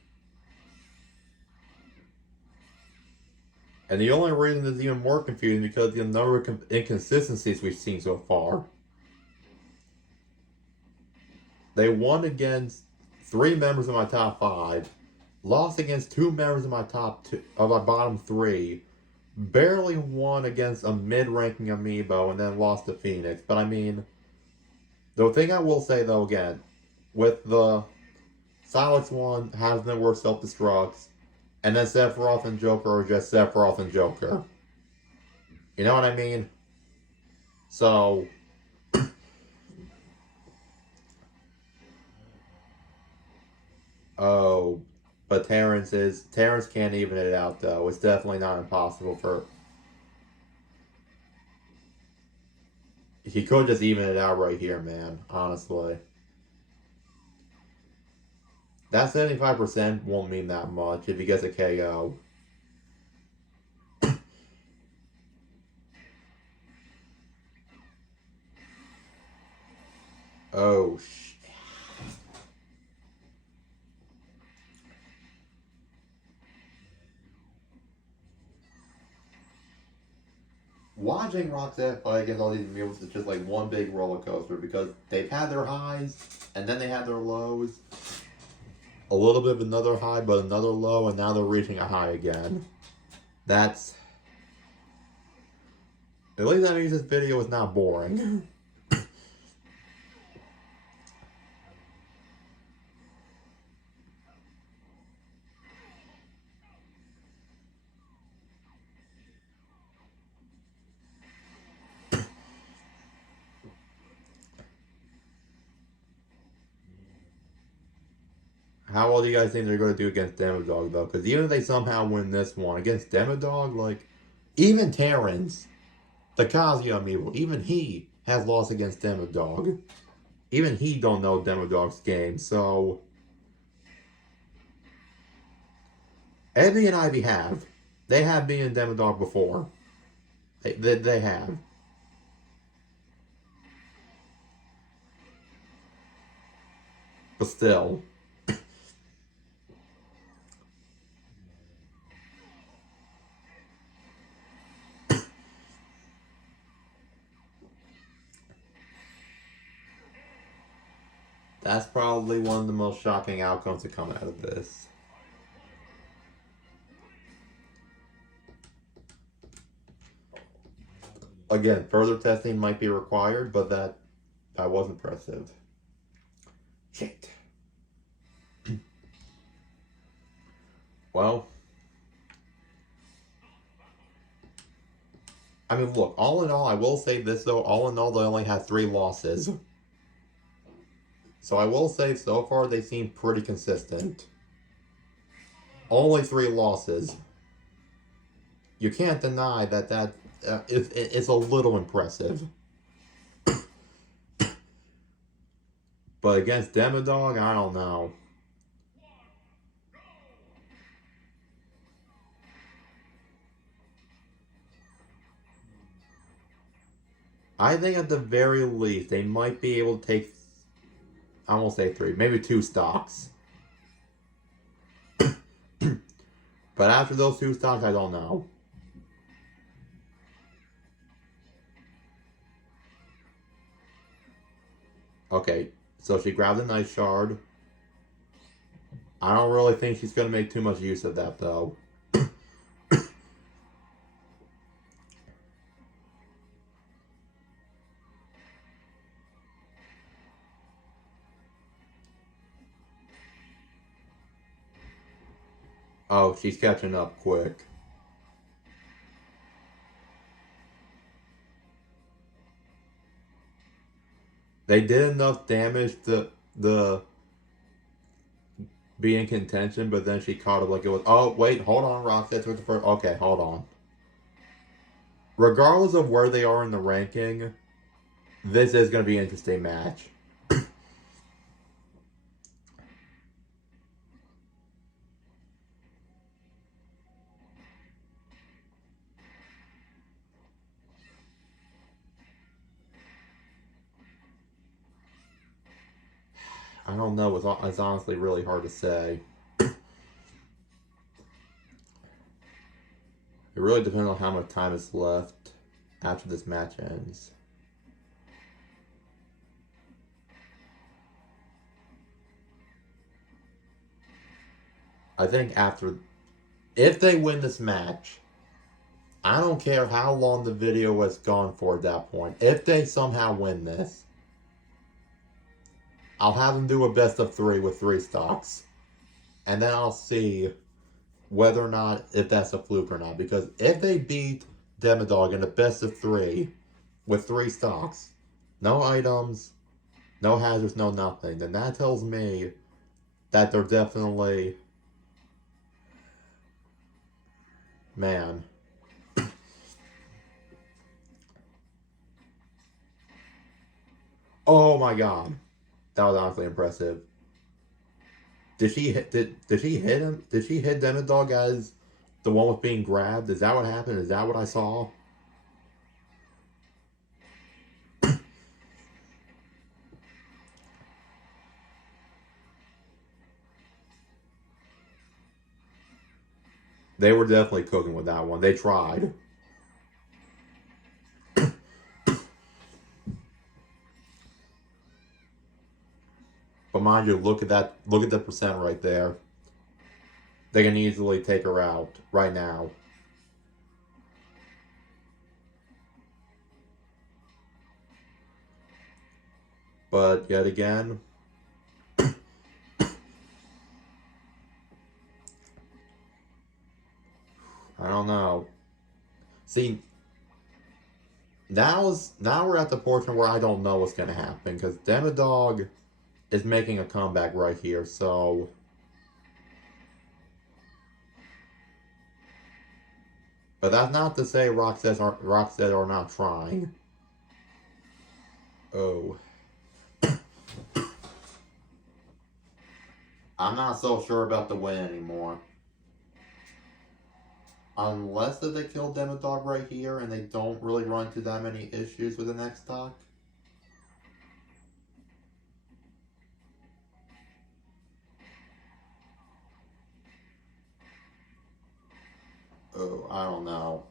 And the only reason it's even more confusing is because of the number of inconsistencies we've seen so far. They won against 3 members of my top 5, lost against 2 members of my my bottom 3, barely won against a mid-ranking Amiibo, and then lost to Phoenix. But I mean, the thing I will say though, again, with the Silex one has no worse self-destructs, and then Sephiroth and Joker are just Sephiroth and Joker. You know what I mean? So, oh, but Terrence can't even it out though. It's definitely not impossible for. He could just even it out right here, man. Honestly, that 75% won't mean that much if he gets a KO. Oh, watching Roxette fight against all these mules is just like one big roller coaster because they've had their highs and then they had their lows. A little bit of another high, but another low, and now they're reaching a high again. That's. At least that means this video is not boring. How well do you guys think they're going to do against Demodog, though? Because even if they somehow win this one, against Demodog, like, even Terrence, the Kazuya Amiibo, even he has lost against Demodog. Even he don't know Demodog's game, so... Eddie and Ivy have. They have beaten Demodog before. They have. But still. That's probably one of the most shocking outcomes to come out of this. Again, further testing might be required, but that was impressive. Shit. Well, I mean, look, all in all, I will say this, though. All in all, they only had 3 losses. So I will say, so far, they seem pretty consistent. Only 3 losses. You can't deny that it's a little impressive. But against Demodog, I don't know. I think at the very least, they might be able to take, I won't say 3, maybe 2 stocks. But after those 2 stocks, I don't know. Okay, so she grabbed a nice shard. I don't really think she's going to make too much use of that, though. Oh, she's catching up quick. They did enough damage to be in contention, but then she caught up like it was. Oh, wait, hold on, Roxette with the first. Okay, hold on. Regardless of where they are in the ranking, this is going to be an interesting match. I don't know. It's honestly really hard to say. It really depends on how much time is left after this match ends. I think if they win this match, I don't care how long the video has gone for at that point. If they somehow win this, I'll have them do a best of 3 with 3 stocks. And then I'll see whether or not, if that's a fluke or not. Because if they beat Demodog in a best of 3 with 3 stocks, no items, no hazards, no nothing, then that tells me that they're definitely... Man. Oh my god. That was honestly impressive. Did she hit him? Did she hit Demodog as the one was being grabbed? Is that what happened? Is that what I saw? They were definitely cooking with that one. They tried. But mind you, look at that. Look at the percent right there. They can easily take her out right now. But yet again, I don't know. See, now we're at the portion where I don't know what's gonna happen because Demodog is making a comeback right here. So But that's not to say Rockstead are not trying. Oh. I'm not so sure about the win anymore. Unless that they kill Demodog right here and they don't really run into that many issues with the next stock. Oh, I don't know.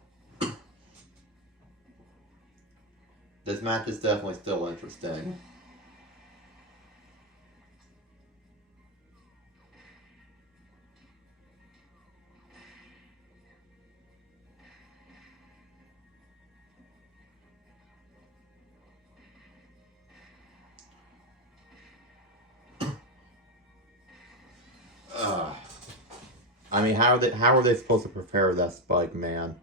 This match is definitely still interesting. I mean, how are they supposed to prepare that spike, man?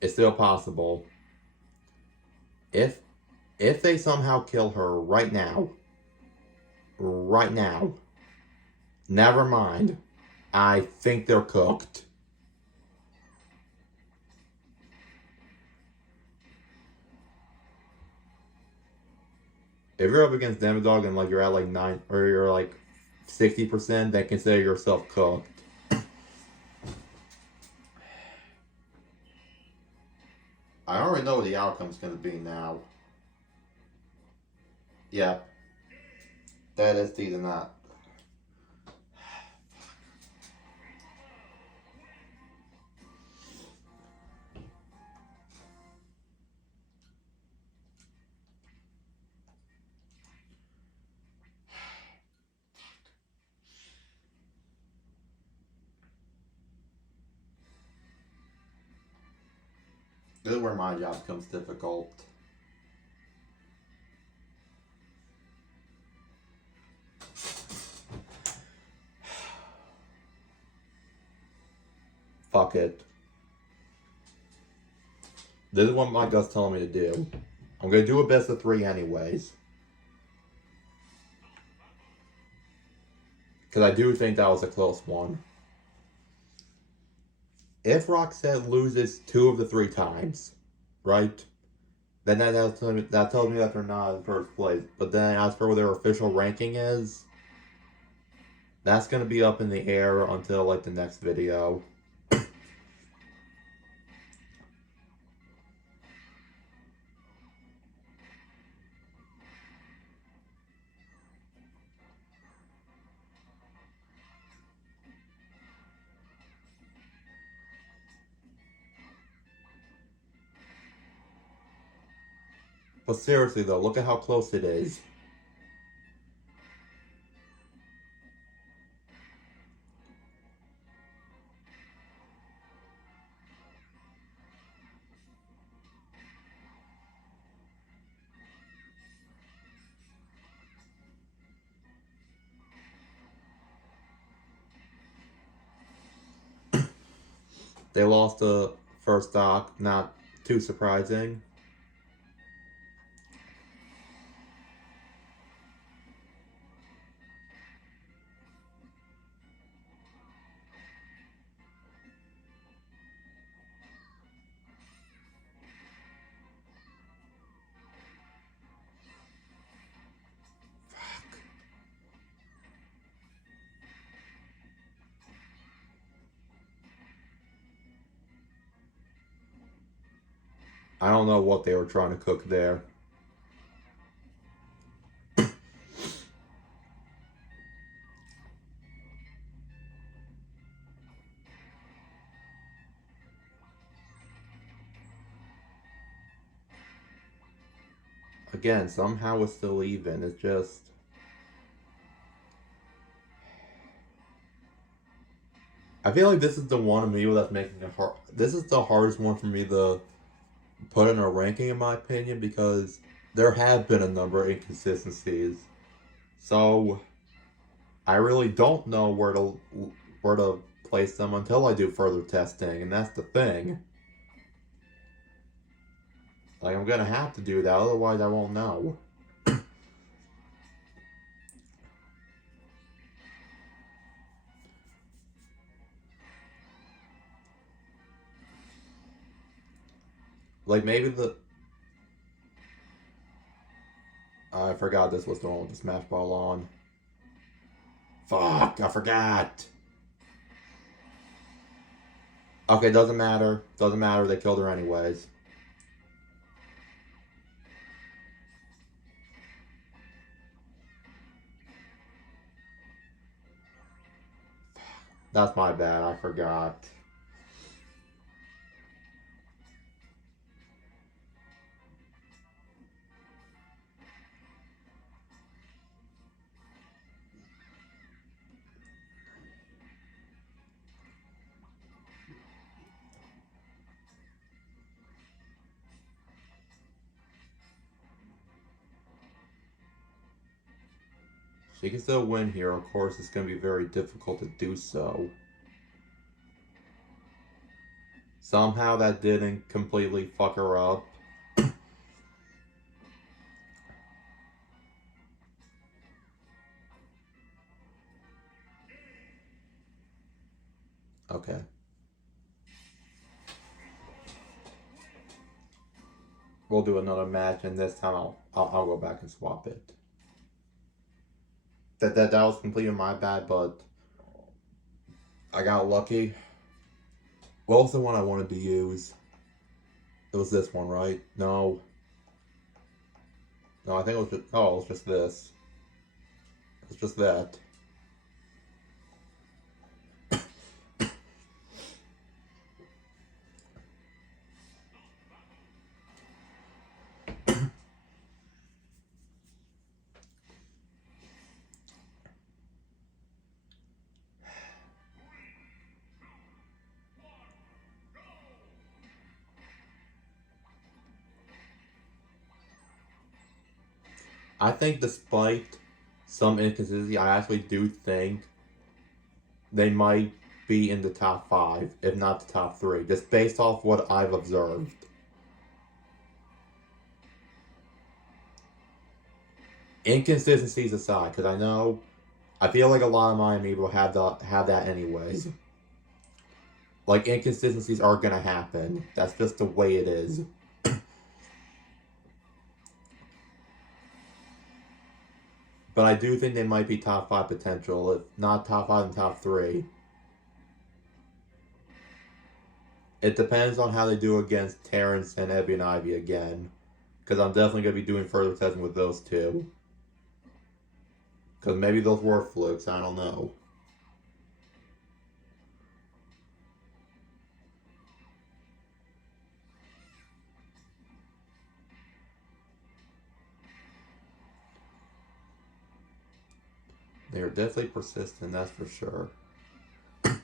It's still possible. If they somehow kill her right now, never mind. I think they're cooked. If you're up against Demodog and like you're at like 9 or you're like 60%, then consider yourself cooked. I already know what the outcome's gonna be now. Yeah. That is either not. This is where my job becomes difficult. Fuck it. This is what my gut's telling me to do. I'm gonna do a best of 3 anyways. Because I do think that was a close one. If Roxette loses 2 of the 3 times, right? Then that tells me that they're not in first place. But then as for what their official ranking is, that's going to be up in the air until like the next video. But seriously though, look at how close it is. They lost the first stock, not too surprising. I don't know what they were trying to cook there. Again, somehow it's still even. It's just... I feel like this is the one Amiibo that's making it hard. This is the hardest one for me to put in a ranking, in my opinion, because there have been a number of inconsistencies. So I really don't know where to place them until I do further testing, and that's the thing. Like, I'm gonna have to do that, otherwise I won't know. Like, maybe the... I forgot this was the one with the Smash Ball on. Fuck, I forgot. Okay, doesn't matter. Doesn't matter, they killed her anyways. That's my bad, I forgot. She can still win here. Of course, it's going to be very difficult to do so. Somehow that didn't completely fuck her up. Okay. We'll do another match, and this time I'll go back and swap it. That was completely my bad, but I got lucky. What was the one I wanted to use? It was this one, right? No. No, I think it was just... Oh, it was just this. It was just that. I think despite some inconsistency, I actually do think they might be in the top 5, if not the top 3, just based off what I've observed. Inconsistencies aside, because I feel like a lot of my Amiibo have that anyways. Like, inconsistencies are gonna happen. That's just the way it is. But I do think they might be top 5 potential, if not top 5 and top 3. It depends on how they do against Terrence and Ebby and Ivy again. Because I'm definitely going to be doing further testing with those two. Because maybe those were flukes, I don't know. They are definitely persistent, that's for sure. I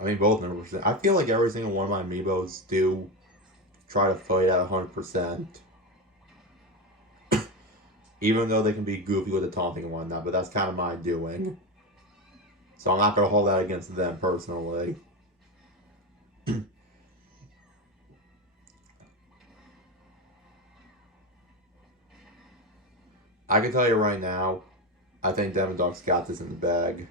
mean, both 100%. I feel like every single one of my Amiibos do try to fight at 100%. Even though they can be goofy with the taunting and whatnot, but that's kind of my doing. So I'm not going to hold that against them personally. I can tell you right now, I think Devin Dog's got this in the bag.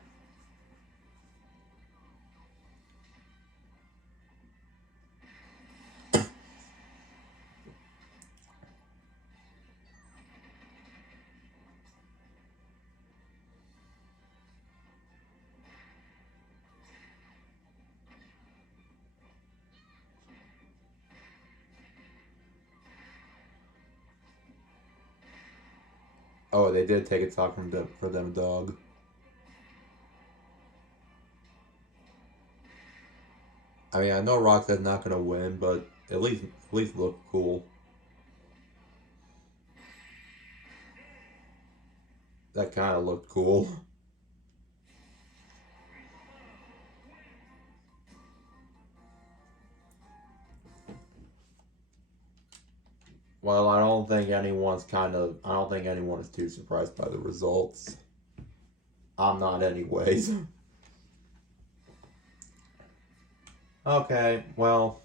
Oh, they did take a talk from for Devin Dog. I mean, I know Roxanne's not going to win, but at least look cool. That kind of looked cool. Well, I don't think anyone is too surprised by the results. I'm not anyways. Okay, well,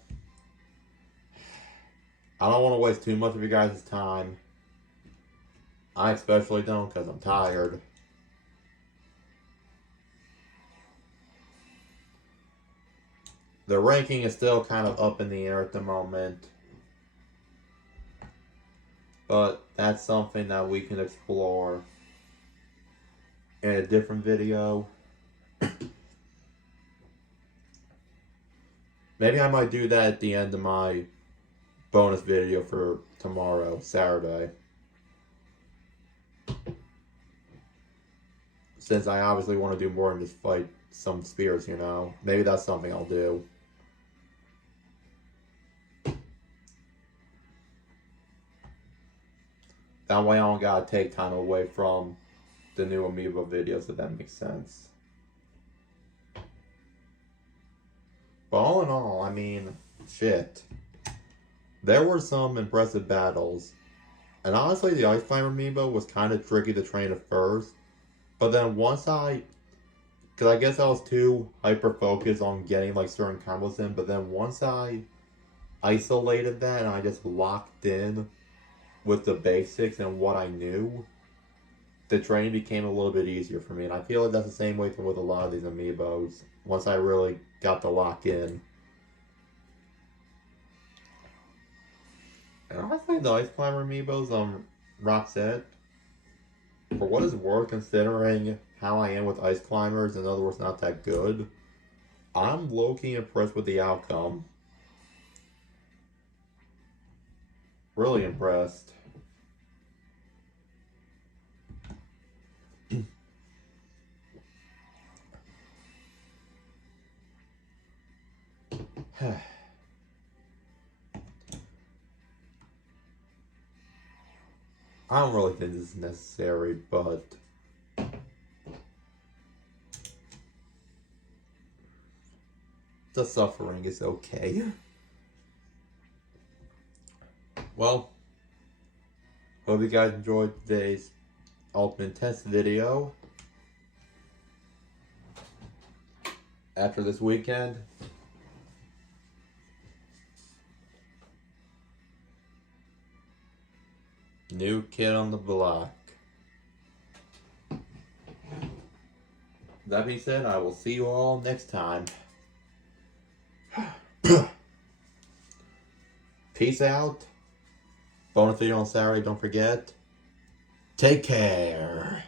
I don't want to waste too much of you guys' time. I especially don't, because I'm tired. The ranking is still kind of up in the air at the moment. But that's something that we can explore in a different video. Maybe I might do that at the end of my bonus video for tomorrow, Saturday. Since I obviously want to do more than just fight some spears, you know. Maybe that's something I'll do. That way I don't gotta take time away from the new Amiibo videos, if that makes sense. But all in all, I mean, shit. There were some impressive battles. And honestly, the Ice Climber Amiibo was kind of tricky to train at first. But then once because I guess I was too hyper-focused on getting like certain combos in. But then once I isolated that and I just locked in with the basics and what I knew, the training became a little bit easier for me. And I feel like that's the same way with a lot of these Amiibos. Once I really got to lock in. And honestly, the Ice Climber Amiibos, Roxette, for what it's worth, considering how I am with Ice Climbers, in other words, not that good, I'm low-key impressed with the outcome. Really impressed. I don't really think this is necessary, but the suffering is okay. Well, hope you guys enjoyed today's Ultimate Test video. After this weekend, new kid on the block. That being said, I will see you all next time. Peace out. Bonus video on Saturday, don't forget. Take care.